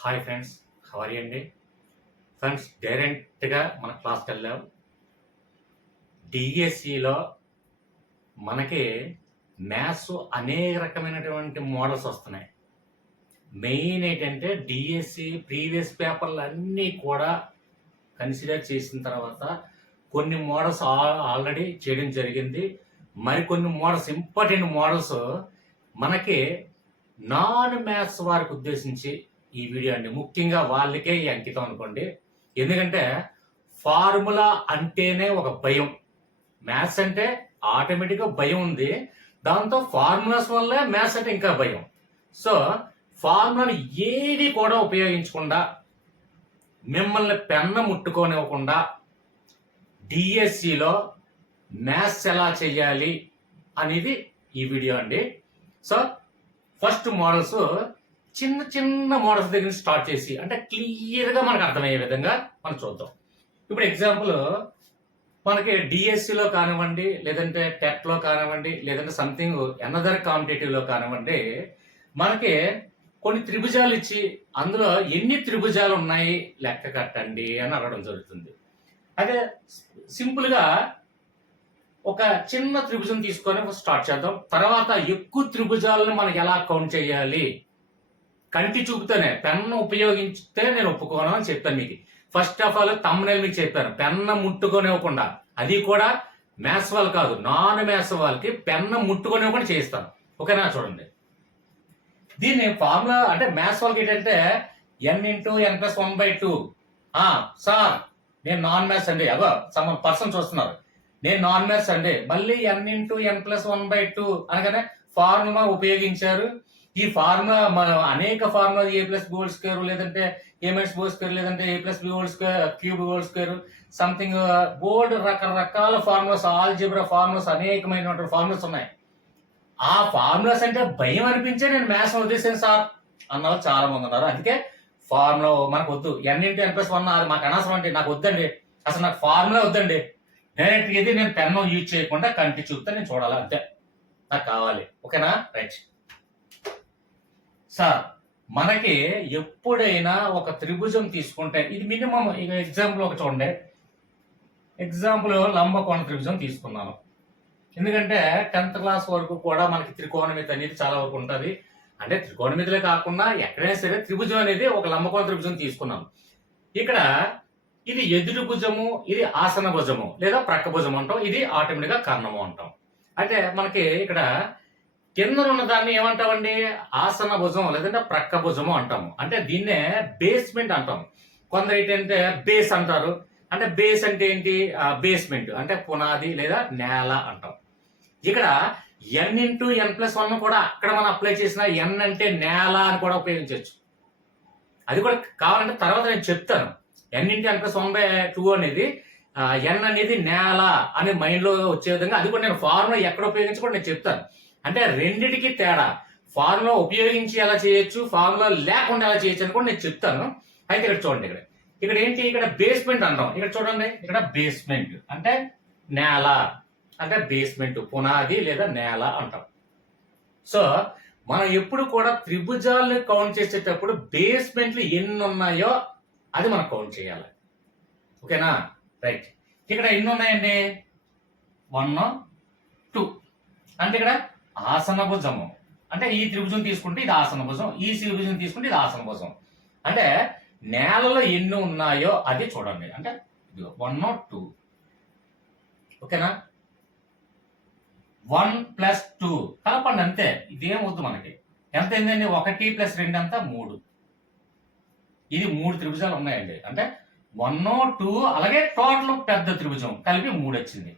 Hi friends, hour అండి. Friends, డైరెక్ట్గా మన క్లాస్కి వెళ్దాం. డిఎస్సిలో మనకి మ్యాథ్స్ అనేక రకమైనటువంటి మోడల్స్ వస్తున్నాయి. మెయిన్ ఏంటంటే డిఎస్సి ప్రీవియస్ పేపర్లు అన్నీ కూడా కన్సిడర్ చేసిన తర్వాత కొన్ని మోడల్స్ ఆల్రెడీ చేయడం జరిగింది. మరికొన్ని మోడల్స్, ఇంపార్టెంట్ మోడల్స్ మనకి నాన్ మ్యాథ్స్ వారికి ఉద్దేశించి ఈ వీడియో అండి. ముఖ్యంగా వాళ్ళకే ఈ అంకితం అనుకోండి. ఎందుకంటే ఫార్ములా అంటేనే ఒక భయం. మ్యాథ్స్ అంటే ఆటోమేటిక్గా భయం ఉంది, దాంతో ఫార్ములాస్ వల్లే మ్యాథ్స్ అంటే ఇంకా భయం. సో ఫార్ములాను ఏది కూడా ఉపయోగించకుండా, మిమ్మల్ని పెన్న ముట్టుకోనివ్వకుండా డిఎస్సిలో మ్యాథ్స్ ఎలా చేయాలి అనేది ఈ వీడియో అండి. సో ఫస్ట్ మోడల్స్ చిన్న చిన్న మోడల్స్ దగ్గర స్టార్ట్ చేసి, అంటే క్లియర్గా మనకు అర్థమయ్యే విధంగా మనం చూద్దాం. ఇప్పుడు ఎగ్జాంపుల్, మనకి డిఎస్సిలో కానివ్వండి, లేదంటే టెట్లో కానివ్వండి, లేదంటే సంథింగ్ అనదర్ కాంపిటేటివ్లో కానివ్వండి, మనకి కొన్ని త్రిభుజాలు ఇచ్చి అందులో ఎన్ని త్రిభుజాలు ఉన్నాయి లెక్క కట్టండి అని అడగడం జరుగుతుంది. అదే సింపుల్గా ఒక చిన్న త్రిభుజం తీసుకొని స్టార్ట్ చేద్దాం. తర్వాత ఎక్కువ త్రిభుజాలను మనం ఎలా కౌంట్ చేయాలి, కంటి చూపుతోనే, పెన్ను ఉపయోగిస్తే నేను ఒప్పుకోను అని చెప్పాను మీకు. ఫస్ట్ ఆఫ్ ఆల్ తమ్మునేలు మీకు చెప్పాను, పెన్ను ముట్టుకొనివ్వకుండా. అది కూడా మ్యాథ్స్ వాళ్ళు కాదు, నాన్ మ్యాథ్స్ వాళ్ళకి పెన్ను ముట్టుకొనివ్వకుండా చేస్తాను. ఓకేనా? చూడండి, దీన్ని ఫార్ములా అంటే మ్యాథ్స్ వాళ్ళకి ఏంటంటే n×n+1/2. సార్ నేను నాన్ మ్యాథ్స్ అండి, అగో సమ్ పర్సన్ చూస్తున్నారు, నేను నాన్ మ్యాథ్స్ అండి. మళ్ళీ n×n+1/2 అనగానే ఫార్ములా ఉపయోగించారు. ఈ ఫార్ములా అనేక ఫార్ములా a+b² లేదంటే a−b², లేదంటే a+b²³ సంథింగ్ బోర్డు రకరకాల ఫార్ములాస్, ఆల్జిబ్రా ఫార్ములాస్, అనేకమైనటువంటి ఫార్ములాస్ ఉన్నాయి. ఆ ఫార్ములాస్ అంటే భయం అనిపించే నేను మ్యాథ్స్ వదిలేసాను సార్ అన్నవాళ్ళు చాలా మంది ఉన్నారు. అందుకే ఫార్ములా మనకు వద్దు, n×n+1 అది మాకు అనవసరం అండి, నాకు వద్దండి, అసలు నాకు ఫార్ములా వద్దండి. డైరెక్ట్ ఇది నేను పెన్ను యూజ్ చేయకుండా కంటి చూస్తే నేను చూడాలి, అంతే నాకు కావాలి. ఓకేనా? రైట్ సార్, మనకి ఎప్పుడైనా ఒక త్రిభుజం తీసుకుంటే ఇది మినిమం, ఇక ఎగ్జాంపుల్ ఒక చూడండి. ఎగ్జాంపుల్ లంబకోణ త్రిభుజం తీసుకున్నాను. ఎందుకంటే 10th క్లాస్ వరకు కూడా మనకి త్రికోణమితి అనేది చాలా వరకు ఉంటుంది. అంటే త్రికోణమితిలే కాకుండా ఎక్కడైనా సరే త్రిభుజం అనేది ఒక లంబకోణ త్రిభుజం తీసుకున్నాం. ఇక్కడ ఇది ఎదురు భుజము, ఇది ఆసన భుజము లేదా ప్రక్క భుజం అంటాం, ఇది ఆటోమేటిక్గా కర్ణము అంటాం. అయితే మనకి ఇక్కడ కింద ఉన్న దాన్ని ఏమంటామండి? ఆసన భుజం లేదంటే ప్రక్క భుజము అంటాము. అంటే దీన్నే బేస్మెంట్ అంటాం. కొందరు ఏంటంటే బేస్ అంటారు. అంటే బేస్ అంటే ఏంటి? బేస్మెంట్ అంటే పునాది లేదా నేల అంటాం. ఇక్కడ n×n+1 కూడా అక్కడ మనం అప్లై చేసిన n అంటే నేల అని కూడా ఉపయోగించవచ్చు. అది కూడా కావాలంటే తర్వాత నేను చెప్తాను. n×n+1/2 అనేది n అనేది నేల అనే మైండ్ లో వచ్చే విధంగా, అది కూడా నేను ఫార్ములా ఎక్కడ ఉపయోగించి కూడా నేను చెప్తాను. అంటే రెండిటికి తేడా, ఫార్ములా ఉపయోగించి ఎలా చేయొచ్చు, ఫార్ములా లేకుండా ఎలా చేయొచ్చు అని కూడా నేను చెప్తాను. అయితే ఇక్కడ చూడండి, ఇక్కడ ఏంటి? ఇక్కడ బేస్మెంట్ అంటాం. ఇక్కడ చూడండి, ఇక్కడ బేస్మెంట్ అంటే నేల, అంటే బేస్మెంట్ పునాది లేదా నేల అంటాం. సో మనం ఎప్పుడు కూడా త్రిభుజాలను కౌంట్ చేసేటప్పుడు బేస్మెంట్లు ఎన్ని ఉన్నాయో అది మనం కౌంట్ చేయాలి. ఓకేనా? రైట్. ఇక్కడ ఎన్ని ఉన్నాయండి? 1, 2. అంటే ఇక్కడ ఆసన భుజము అంటే ఈ త్రిభుజం తీసుకుంటే ఇది ఆసన భుజం, ఈ త్రిభుజం తీసుకుంటే ఇది ఆసన భుజం. అంటే నేలలో ఎన్ని ఉన్నాయో అది చూడండి. అంటే 1, 2. ఓకేనా? 1+2 కలపండి, అంతే. ఇదేం వద్దు మనకి. ఎంత అయిందండి? 1 + 2 అంతా 3. ఇది 3 త్రిభుజాలు ఉన్నాయండి. అంటే 1, 2 అలాగే టోటల్ పెద్ద త్రిభుజం కలిపి 3 వచ్చింది.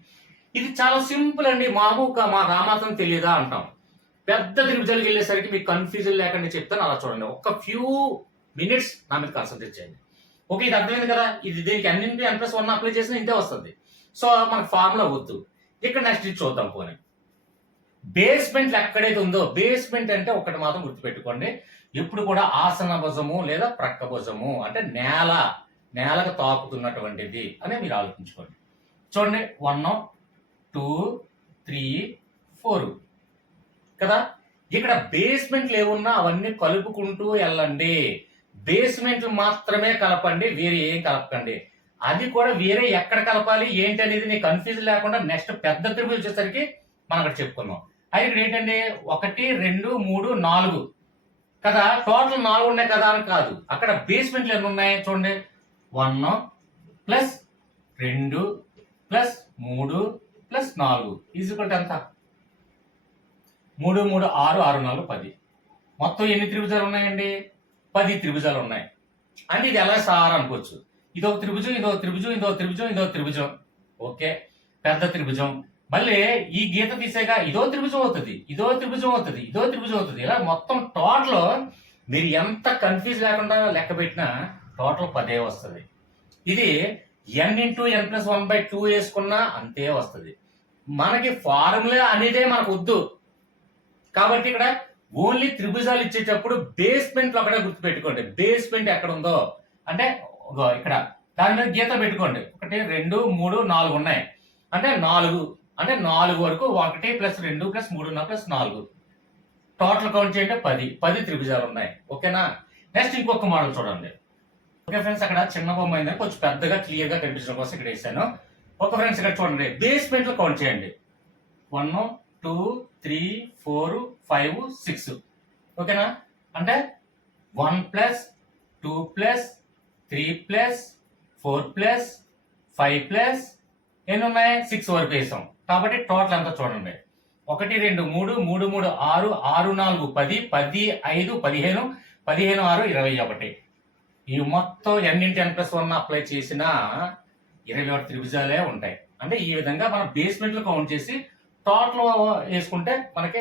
ఇది చాలా సింపుల్ అండి. మా రామాత్రం తెలియదా అంటాం. పెద్ద త్రిభుజాలకు వెళ్ళేసరికి మీకు కన్ఫ్యూజన్ లేకుండా చెప్తాను. అలా చూడండి, ఒక ఫ్యూ మినిట్స్ నా మీద కాన్సన్ట్రేట్ చేయండి. ఓకే, ఇది అర్థమైంది కదా? ఇది దీనికి n×n+1 అప్లై చేసిన ఇంతే వస్తుంది. సో మనకు ఫార్ములా వద్దు. ఇక్కడ నెక్స్ట్ ఇది చూద్దాం. పోనీ బేస్మెంట్ ఎక్కడైతే ఉందో, బేస్మెంట్ అంటే ఒకటి మాత్రం గుర్తుపెట్టుకోండి, ఎప్పుడు కూడా ఆసన భుజము లేదా ప్రక్క భుజము అంటే నేలకు తాకుతున్నటువంటిది అని మీరు ఆలోచించుకోండి. చూడండి, 1, 2, 3, 4 కదా. ఇక్కడ బేస్మెంట్లు ఏమున్నా అవన్నీ కలుపుకుంటూ వెళ్ళండి. బేస్మెంట్లు మాత్రమే కలపండి, వేరే ఏం కలపకండి. అది కూడా వేరే ఎక్కడ కలపాలి ఏంటి అనేది నీకు కన్ఫ్యూజ్ లేకుండా నెక్స్ట్ పెద్ద త్రిభుజం వచ్చేసరికి మనం అక్కడ చెప్పుకుందాం. అయితే ఇక్కడ ఏంటండి 1 2 3 4 కదా, టోటల్ 4 ఉన్నాయి కదా అని కాదు, అక్కడ బేస్మెంట్లు ఎన్ని ఉన్నాయి చూడండి. 1 ప్లస్ 2 ప్లస్ 3 ప్లస్ 4 ఈజ్వల్ ఎంత? 3 3 6 6 4 10. మొత్తం ఎన్ని త్రిభుజాలు ఉన్నాయండి? 10 త్రిభుజాలు ఉన్నాయి. అంటే ఇది ఎలా సార్ అనుకోవచ్చు. ఇదొక త్రిభుజం, ఇదొక త్రిభుజం, ఇదొక త్రిభుజం, ఇదొక త్రిభుజం. ఓకే, పెద్ద త్రిభుజం. మళ్ళీ ఈ గీత తీసాక ఇదో త్రిభుజం అవుతుంది, ఇదో త్రిభుజం అవుతుంది, ఇదో త్రిభుజం అవుతుంది. ఇలా మొత్తం టోటల్ మీరు ఎంత కన్ఫ్యూజ్ లేకుండా లెక్క పెట్టినా టోటల్ 10 వస్తుంది. ఇది n ఇంటూ n+1/2 వేసుకున్నా అంతే వస్తుంది. మనకి ఫార్ములా అనేదే మనకు వద్దు కాబట్టి ఇక్కడ ఓన్లీ త్రిభుజాలు ఇచ్చేటప్పుడు బేస్మెంట్ ఒకటే గుర్తుపెట్టుకోండి. బేస్మెంట్ ఎక్కడ ఉందో అంటే ఇక్కడ దాని మీద గీత పెట్టుకోండి. 1 2 3 4 ఉన్నాయి అంటే 4 అంటే 4 వరకు 1 + 2 + 3 + 4 టోటల్ కౌంట్ చేయండి. 10 త్రిభుజాలు ఉన్నాయి. ఓకేనా? నెక్స్ట్ ఇంకొక మోడల్ చూడండి. ఓకే ఫ్రెండ్స్, అక్కడ చిన్న బొమ్మ అయిందని కొంచెం పెద్దగా క్లియర్ గా కనిపించడం కోసం ఇక్కడ వేసాను. ఓకే ఫ్రెండ్స్, ఇక్కడ చూడండి, బేస్మెంట్ లో కౌంట్ చేయండి. 1 2 3 4 5 6. ఓకేనా? అంటే 1 + 2 + 3 + 4 + 5 + ఎన్ని ఉన్నాయి? 6 వరకు వేసాం. కాబట్టి టోటల్ ఎంత చూడండి. 1 2 3 3 3 6 6 4 10 10 5 15 15 6 21. ఈ మొత్తం n × n+1 అప్లై చేసిన 21 త్రిభుజాలే ఉంటాయి. అంటే ఈ విధంగా మనం బేస్మెంట్ లో కౌంట్ చేసి టోటల్ వేసుకుంటే మనకి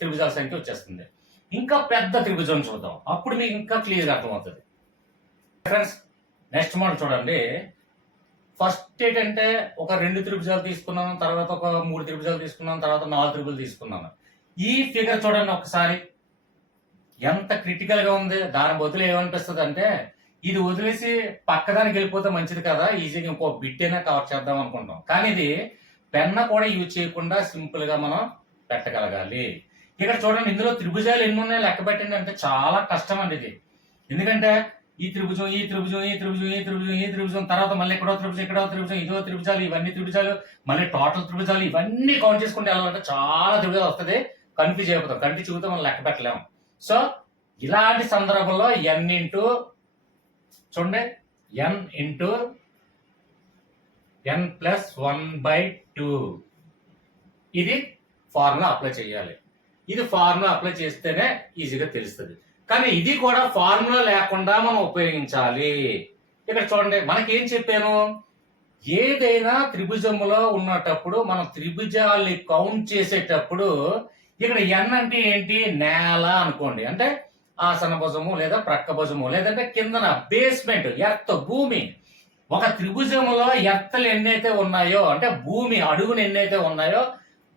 త్రిభుజాల సంఖ్య వచ్చేస్తుంది. ఇంకా పెద్ద త్రిభుజం చూద్దాం, అప్పుడు మీకు ఇంకా క్లియర్గా అర్థమవుతుంది. ఫ్రెండ్స్, నెక్స్ట్ మోడల్ చూడండి. ఫస్ట్ ఏంటంటే ఒక 2 త్రిభుజాలు తీసుకున్నాను, తర్వాత ఒక 3 త్రిభుజాలు తీసుకున్నాను, తర్వాత 4 త్రిభుజాలు తీసుకున్నాను. ఈ ఫిగర్ చూడండి ఒకసారి, ఎంత క్రిటికల్ గా ఉంది. దాని బదులు ఏమనిపిస్తుంది అంటే ఇది వదిలేసి పక్కదానికి వెళ్ళిపోతే మంచిది కదా, ఈజీగా ఇంకో బిట్ అయినా కవర్ చేద్దాం అనుకుంటాం. కానీ ఇది పెన్న కూడా యూజ్ చేయకుండా సింపుల్ గా మనం పెట్టగలగాలి. ఇక్కడ చూడండి, ఇందులో త్రిభుజాలు ఎన్ని ఉన్నాయో లెక్క పెట్టండి అంటే చాలా కష్టం అండి ఇది. ఎందుకంటే ఈ త్రిభుజం, ఈ త్రిభుజం, ఈ త్రిభుజం, ఈ త్రిభుజం, ఈ త్రిభుజం, తర్వాత మళ్ళీ ఎక్కడో త్రిభుజం, ఇక్కడో త్రిభుజం, ఇదో త్రిభుజాలు, ఇవన్నీ త్రిభుజాలు, మళ్ళీ టోటల్ త్రిభుజాలు, ఇవన్నీ కౌంట్ చేసుకుంటే వెళ్ళాలంటే చాలా త్రిభుజాలు వస్తుంది. కన్ఫ్యూజ్ అయిపోతాం, కంటి చూపుతో మనం లెక్క పెట్టలేము. సో ఇలాంటి సందర్భంలో n ఇంటూ చూడండి n ఇంటూ n+1/2 ఇది ఫార్ములా అప్లై చేయాలి. ఇది ఫార్ములా అప్లై చేస్తేనే ఈజీగా తెలుస్తుంది. కానీ ఇది కూడా ఫార్ములా లేకుండా మనం ఉపయోగించాలి. ఇక్కడ చూడండి, మనకి ఏం చెప్పాను, ఏదైనా త్రిభుజములో ఉన్నటప్పుడు మనం త్రిభుజాల్ని కౌంట్ చేసేటప్పుడు ఇక్కడ n అంటే ఏంటి? నేల అనుకోండి, అంటే ఆసన భుజము లేదా ప్రక్క భుజము లేదంటే కిందన బేస్మెంట్ ఎర్త్ భూమి. ఒక త్రిభుజములో ఎర్తలు ఎన్నైతే ఉన్నాయో అంటే భూమి అడుగును ఎన్నైతే ఉన్నాయో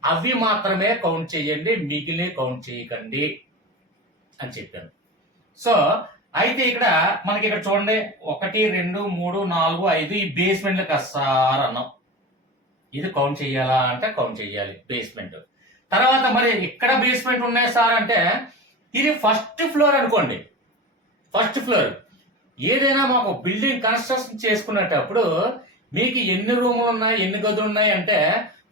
అవి మాత్రమే కౌంట్ చేయండి, మిగిలిన కౌంట్ చేయకండి అని చెప్పాను. సో అయితే ఇక్కడ మనకి ఇక్కడ చూడండి 1 2 3 4 5 ఈ బేస్మెంట్ కసార్ అన్నాం. ఇది కౌంట్ చేయాలా అంటే కౌంట్ చేయాలి బేస్మెంట్. తర్వాత మరి ఇక్కడ బేస్మెంట్ ఉన్నాయి సార్ అంటే ఇది ఫస్ట్ ఫ్లోర్ అనుకోండి. ఫస్ట్ ఫ్లోర్ ఏదైనా మాకు బిల్డింగ్ కన్స్ట్రక్షన్ చేసుకునేటప్పుడు మీకు ఎన్ని రూములు ఉన్నాయి, ఎన్ని గదులు ఉన్నాయి అంటే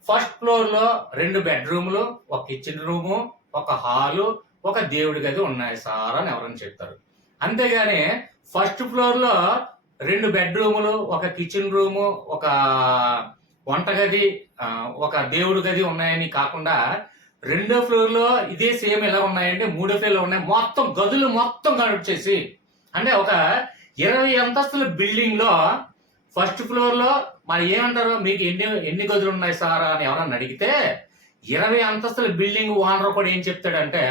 ఫస్ట్ ఫ్లోర్ లో 2 బెడ్రూములు, ఒక కిచెన్ రూము, ఒక హాలు, ఒక దేవుడి గది ఉన్నాయి సార్ అని ఎవరైనా చెప్తారు. అంతేగాని ఫస్ట్ ఫ్లోర్ లో 2 బెడ్రూములు, ఒక కిచెన్ రూము, ఒక వంటగది, ఒక దేవుడి గది ఉన్నాయని కాకుండా రెండో ఫ్లోర్ లో ఇదే సేమ్ ఎలా ఉన్నాయంటే 3వ ఫ్లోర్ లో ఉన్నాయి. మొత్తం గదులు మొత్తం కనెక్ట్ చేసి అంటే ఒక 20 అంతస్తుల బిల్డింగ్ లో ఫస్ట్ ఫ్లోర్ లో మరి ఏమంటారు, మీకు ఎన్ని గదులు ఉన్నాయి సార్ అని ఎవరన్నా అడిగితే 20 అంతస్తుల బిల్డింగ్ ఓనర్ కూడా ఏం చెప్తాడంటే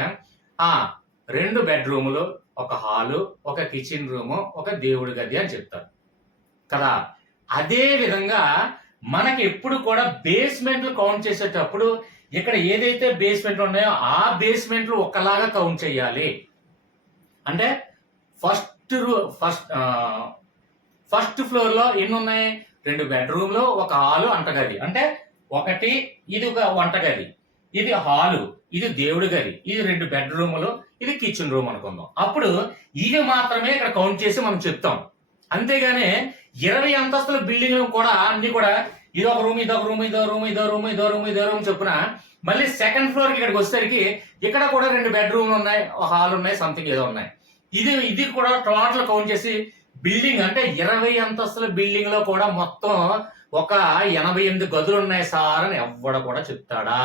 2 బెడ్రూములు, ఒక హాలు, ఒక కిచెన్ రూము, ఒక దేవుడి గది అని చెప్తారు కదా. అదే విధంగా మనకి ఎప్పుడు కూడా బేస్మెంట్లు కౌంట్ చేసేటప్పుడు ఇక్కడ ఏదైతే బేస్మెంట్లు ఉన్నాయో ఆ బేస్మెంట్లు ఒకలాగా కౌంట్ చేయాలి. అంటే ఫస్ట్ ఫ్లోర్ లో ఎన్ని ఉన్నాయి? 2 బెడ్రూమ్లు, ఒక హాలు, వంటగది. అంటే ఒకటి ఇది ఒక వంటగది, ఇది హాలు, ఇది దేవుడి గది, ఇది 2 బెడ్రూములు, ఇది కిచెన్ రూమ్ అనుకుందాం. అప్పుడు ఇవి మాత్రమే ఇక్కడ కౌంట్ చేసి మనం చెప్తాం. అంతేగాని 20 అంతస్తుల బిల్డింగ్ కూడా అన్ని కూడా ఇదొక రూమ్, ఇదొక రూమ్, ఇదో రూమ్, ఇదో రూమ్, ఇదో రూమ్, ఇదో రూమ్ చొప్పున మళ్ళీ సెకండ్ ఫ్లోర్ కి ఇక్కడికి వచ్చేసరికి ఇక్కడ కూడా 2 బెడ్రూమ్లు ఉన్నాయి, ఒక హాల్ ఉన్నాయి, సంథింగ్ ఏదో ఉన్నాయి. ఇది కూడా టోటల్ కౌంట్ చేసి బిల్డింగ్ అంటే 20 అంతస్తుల బిల్డింగ్ లో కూడా మొత్తం ఒక 88 గదులు ఉన్నాయి సార్ అని ఎవ్వడ కూడా చెప్తాడా?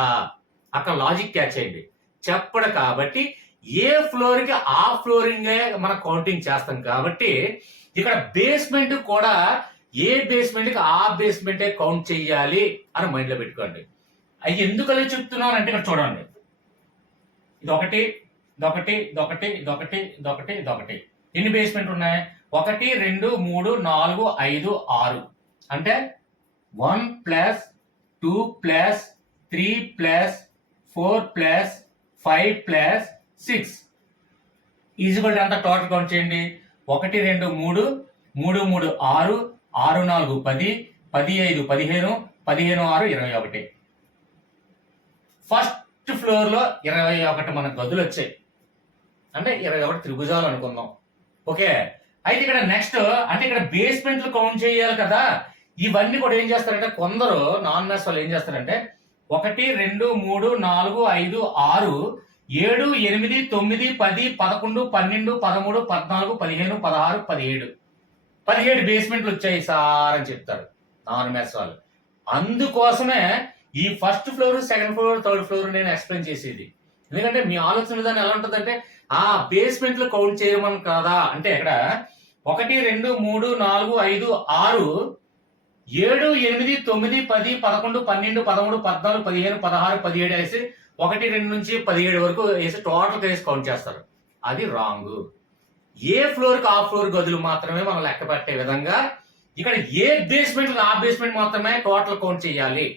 అక్కడ లాజిక్ క్యాచ్ అయింది. చెప్పడు. కాబట్టి ఏ ఫ్లోర్ కి ఆ ఫ్లోరింగ్ మనం కౌంటింగ్ చేస్తాం. కాబట్టి ఇక్కడ బేస్మెంట్ కూడా ఏ బేస్మెంట్ కి ఆ బేస్మెంటే కౌంట్ చెయ్యాలి అని మైండ్ లో పెట్టుకోండి. అవి ఎందుకలా చెప్తున్నాను అంటే ఇక్కడ చూడండి, ఇదొకటి, ఇదొకటి, ఇదొకటి, ఇదొకటి, ఇదొకటి, ఇదొకటి. ఎన్ని బేస్మెంట్ ఉన్నాయి? 1 2 3 4 5 6. అంటే 1 + 2 + 3 + 4 + 5 + 6 ఈజ్వల్ అంతా టోటల్ కౌంట్ చేయండి. 1 2 3 3 3 6 6 4 10 15 15 15 6 21. ఫస్ట్ ఫ్లోర్ లో 21 మన గదులు వచ్చాయి. అంటే 21 త్రిభుజాలు అనుకుందాం. ఓకే. అయితే ఇక్కడ నెక్స్ట్ అంటే ఇక్కడ బేస్మెంట్లు కౌంట్ చేయాలి కదా. ఇవన్నీ కూడా ఏం చేస్తారంటే కొందరు నాన్ మ్యాథ్స్ వాళ్ళు ఏం చేస్తారంటే 1 2 3 4 5 6 7 8 9 10 11 12 13 14 15 16 17 బేస్మెంట్లు వచ్చాయి సార్ అని చెప్తారు నాన్ మ్యాథ్స్ వాళ్ళు. అందుకోసమే ఈ first floor, second floor, third floor నేను ఎక్స్ప్లెయిన్ చేసేది. ఎందుకంటే మీ ఆలోచన విధానం ఎలా ఉంటుందంటే ఆ బేస్మెంట్లు కౌంట్ చేయమని కదా. అంటే ఇక్కడ 1 2 3 4 5 6 7 8 9 10 11 12 13 14 15 16 17 వేసి 1 2 నుంచి 17 వరకు వేసి టోటల్ వేసి కౌంట్ చేస్తారు. అది రాంగ్. ఏ ఫ్లోర్ కి ఆ ఫ్లోర్ గదులు మాత్రమే మనం లెక్క పెట్టే విధంగా ఇక్కడ ఏ బేస్మెంట్ ఆ బేస్మెంట్ మాత్రమే టోటల్ కౌంట్ చేయాలి.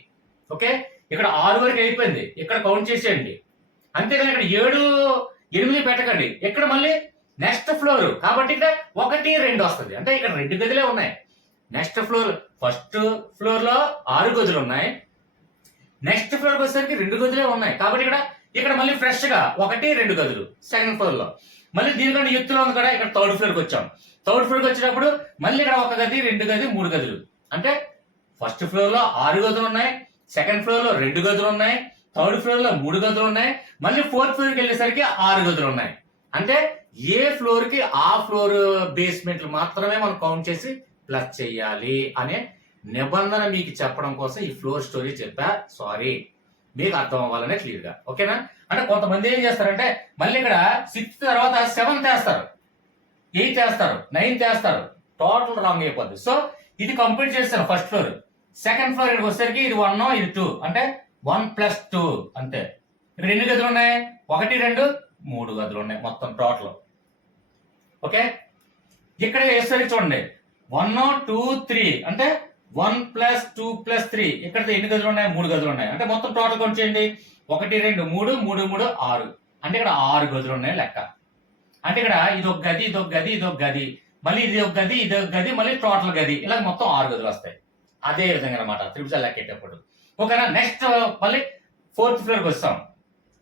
ఓకే. ఇక్కడ 6 వరకు అయిపోయింది, ఇక్కడ కౌంట్ చేసేయండి. అంతేగాని ఇక్కడ 7 8 పెట్టకండి. ఇక్కడ మళ్ళీ నెక్స్ట్ ఫ్లోర్ కాబట్టి ఇక్కడ 1 2 వస్తుంది. అంటే ఇక్కడ 2 గదులే ఉన్నాయి. నెక్స్ట్ ఫ్లోర్ ఫస్ట్ ఫ్లోర్ లో 6 గదులు ఉన్నాయి, నెక్స్ట్ ఫ్లోర్ కి వచ్చేసరికి 2 గదులే ఉన్నాయి. కాబట్టి ఇక్కడ మళ్ళీ ఫ్రెష్ గా 1 2 గదులు సెకండ్ ఫ్లోర్ లో. మళ్ళీ దీనికంటే ఎత్తులో ఉంది కదా, ఇక్కడ థర్డ్ ఫ్లోర్ కి వచ్చాం. థర్డ్ ఫ్లోర్ కి వచ్చినప్పుడు మళ్ళీ ఇక్కడ 1 గది 2 గది 3 గదులు. అంటే ఫస్ట్ ఫ్లోర్ లో 6 గదులు ఉన్నాయి, సెకండ్ ఫ్లోర్ లో 2 గదులు ఉన్నాయి, థర్డ్ ఫ్లోర్ లో 3 గదులు ఉన్నాయి, మళ్ళీ ఫోర్త్ ఫ్లోర్ కి వెళ్ళేసరికి 6 గదులు ఉన్నాయి. అంటే ఏ ఫ్లోర్ కి ఆ ఫ్లోర్ బేస్మెంట్లు మాత్రమే మనం కౌంట్ చేసి ప్లస్ చెయ్యాలి అనే నిబంధన మీకు చెప్పడం కోసం ఈ ఫ్లోర్ స్టోరీ చెప్పా. సారీ, మీకు అర్థం అవ్వాలనే క్లియర్ గా. ఓకేనా? అంటే కొంతమంది ఏం చేస్తారంటే మళ్ళీ ఇక్కడ 6th తర్వాత 7th వేస్తారు, 8th వేస్తారు, 9th వేస్తారు. టోటల్ రాంగ్ అయిపోద్ది. సో ఇది కంప్లీట్ చేస్తాను ఫస్ట్ ఫ్లోర్. సెకండ్ ఫ్లోర్ ఇక్కడికి వచ్చేసరికి ఇది 1 ఇది 2 అంటే 1 + 2 అంతే. ఇక్కడ ఎన్ని గదులు ఉన్నాయి? 1 2 3 గదులు ఉన్నాయి మొత్తం టోటల్. ఓకే. ఇక్కడ వేసరికి చూడండి 1 2 3 అంటే 1 + 2 + 3. ఇక్కడ ఎన్ని గదులు ఉన్నాయి? 3 గదులు ఉన్నాయి. అంటే మొత్తం టోటల్ కౌంట్ చేయండి. 1 2 3 3 3 6. అంటే ఇక్కడ 6 గదులు ఉన్నాయి లెక్క. అంటే ఇక్కడ ఇదొక గది, ఇదొక గది, ఇదొక గది, మళ్ళీ ఇది ఒక గది, ఇదొక గది, మళ్ళీ టోటల్ గది, ఇలా మొత్తం 6 గదులు వస్తాయి. అదే విధంగా అనమాట త్రిభుజాలు లెక్కేటప్పుడు. ఓకేనా? నెక్స్ట్ మళ్ళీ 4th ఫ్లోర్ కి వస్తాం.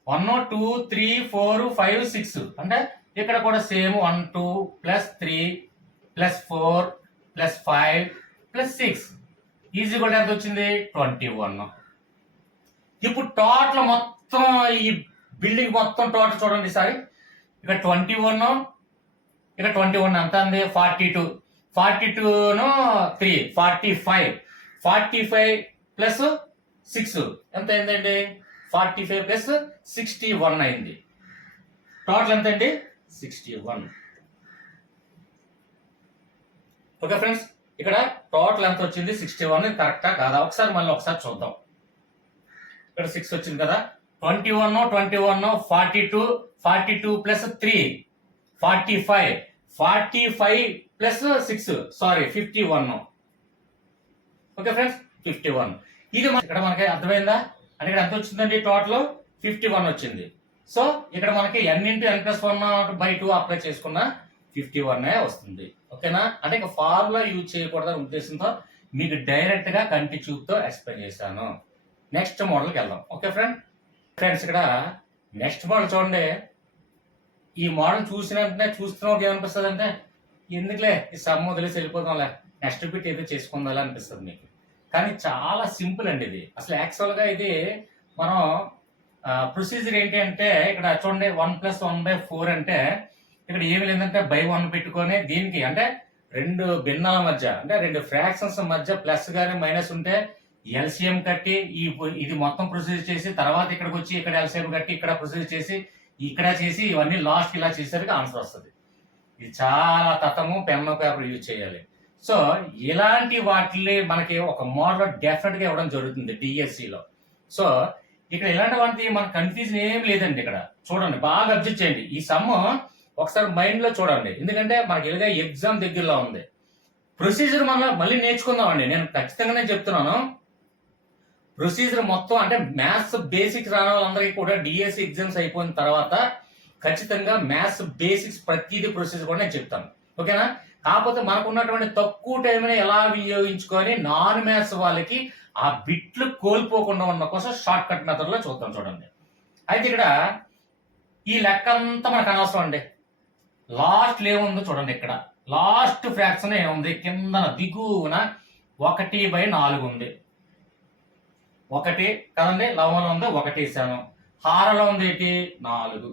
1 2 3 4 5 6. అంటే ఇక్కడ కూడా సేమ్ 1 2 + 3 + 4 + 5 + 6 ఈజీ కూడా ఎంత వచ్చింది? 21. ఇప్పుడు టోటల్ మొత్తం ఈ బిల్డింగ్ మొత్తం టోటల్ చూడండి సారి. ఇక్కడ 21, ఇక్కడ 21 ఎంత ఉంది? 42. 42 3 45. 45 + 6 ఎంత అయిందండి? 45 + 61 అయింది. టోటల్ ఎంత అండి? 61. ఓకే ఫ్రెండ్స్, ఇక్కడ టోటల్ ఎంత వచ్చింది? 61. కరెక్టా కాదా ఒకసారి మళ్ళీ ఒకసారి చూద్దాం. ఇక్కడ 6 వచ్చింది కదా. 21 21 42 42 + 3 45 45 + 6 సారీ 51. Okay friends, 51. ఇది ఇక్కడ మనకి అర్థమైందా? అంటే ఇక్కడ ఎంత వచ్చిందండి? టోటల్ 51 వచ్చింది. సో ఇక్కడ మనకి n × n+1/2 అప్లై చేసుకున్న 51 వస్తుంది. ఓకేనా? అంటే ఇక ఫార్ములా యూజ్ చేయకూడదని ఉద్దేశంతో మీకు డైరెక్ట్ గా కంటి చూపుతో ఎక్స్ప్లెయిన్ చేశాను. నెక్స్ట్ మోడల్కి వెళ్దాం. ఓకే ఫ్రెండ్స్, ఇక్కడ నెక్స్ట్ మోడల్ చూడండి. ఈ మోడల్ చూసిన వెంటనే చూస్తున్నాం ఏమనిపిస్తుంది అంటే ఎందుకులే ఈ సమ్ వదిలేసి వెళ్ళిపోదాంలే, నెక్స్ట్ బిట్ ఏదో చేసుకుందాలే అనిపిస్తుంది మీకు. కానీ చాలా సింపుల్ అండి ఇది. అసలు యాక్చువల్గా ఇది మనం ప్రొసీజర్ ఏంటి అంటే ఇక్కడ చూడండి 1+1/4 అంటే ఇక్కడ ఏమి లేదంటే బై 1 పెట్టుకొని దీనికి అంటే రెండు భిన్నాల మధ్య అంటే రెండు ఫ్రాక్షన్స్ మధ్య ప్లస్ కానీ మైనస్ ఉంటే ఎల్సిఎం కట్టి ఇది మొత్తం ప్రొసీజర్ చేసి తర్వాత ఇక్కడికి వచ్చి ఇక్కడ ఎల్సిఎం కట్టి ఇక్కడ ప్రొసీజర్ చేసి ఇక్కడ చేసి ఇవన్నీ లాస్ట్ ఇలా చేసేసరికి ఆన్సర్ వస్తుంది. ఇది చాలా తత్వము, పెన్ పేపర్ యూజ్ చేయాలి. సో ఇలాంటి వాటిని మనకి ఒక మోడల్ డెఫినెట్ గా ఇవ్వడం జరుగుతుంది డిఎస్సిలో. సో ఇక్కడ ఇలాంటి వాటి మన కన్ఫ్యూజన్ ఏం లేదండి. ఇక్కడ చూడండి, బాగా అబ్జర్వ్ చేయండి. ఈ సమ్ ఒకసారి మైండ్ లో చూడండి, ఎందుకంటే మనకి ఇలాగే ఎగ్జామ్ దగ్గరలో ఉంది. ప్రొసీజర్ మళ్ళీ నేర్చుకుందామండి. నేను ఖచ్చితంగానే చెప్తున్నాను, ప్రొసీజర్ మొత్తం అంటే మ్యాథ్స్ బేసిక్స్ రాని వాళ్ళందరికీ కూడా డిఎస్సి ఎగ్జామ్స్ అయిపోయిన తర్వాత ఖచ్చితంగా మ్యాథ్స్ బేసిక్స్ ప్రతిదీ ప్రొసీజర్ కూడా నేను చెప్తాను, ఓకేనా? కాకపోతే మనకు ఉన్నటువంటి తక్కువ టైంని ఎలా వినియోగించుకొని నాన్ మ్యాథ్స్ వాళ్ళకి ఆ బిట్లు కోల్పోకుండా ఉన్న కోసం షార్ట్ కట్ మెథడ్ లో చూద్దాం. చూడండి, అయితే ఇక్కడ ఈ లెక్క అంతా మనకు అనవసరం అండి. లాస్ట్ ఏముందో చూడండి, ఇక్కడ లాస్ట్ ఫ్రాక్షన్ ఏముంది, కింద దిగువన 1/4 ఉంది. 1 కదండి, లవంలో ఉంది 1 ఇస్తాను, హారలో ఉంది ఏంటి 4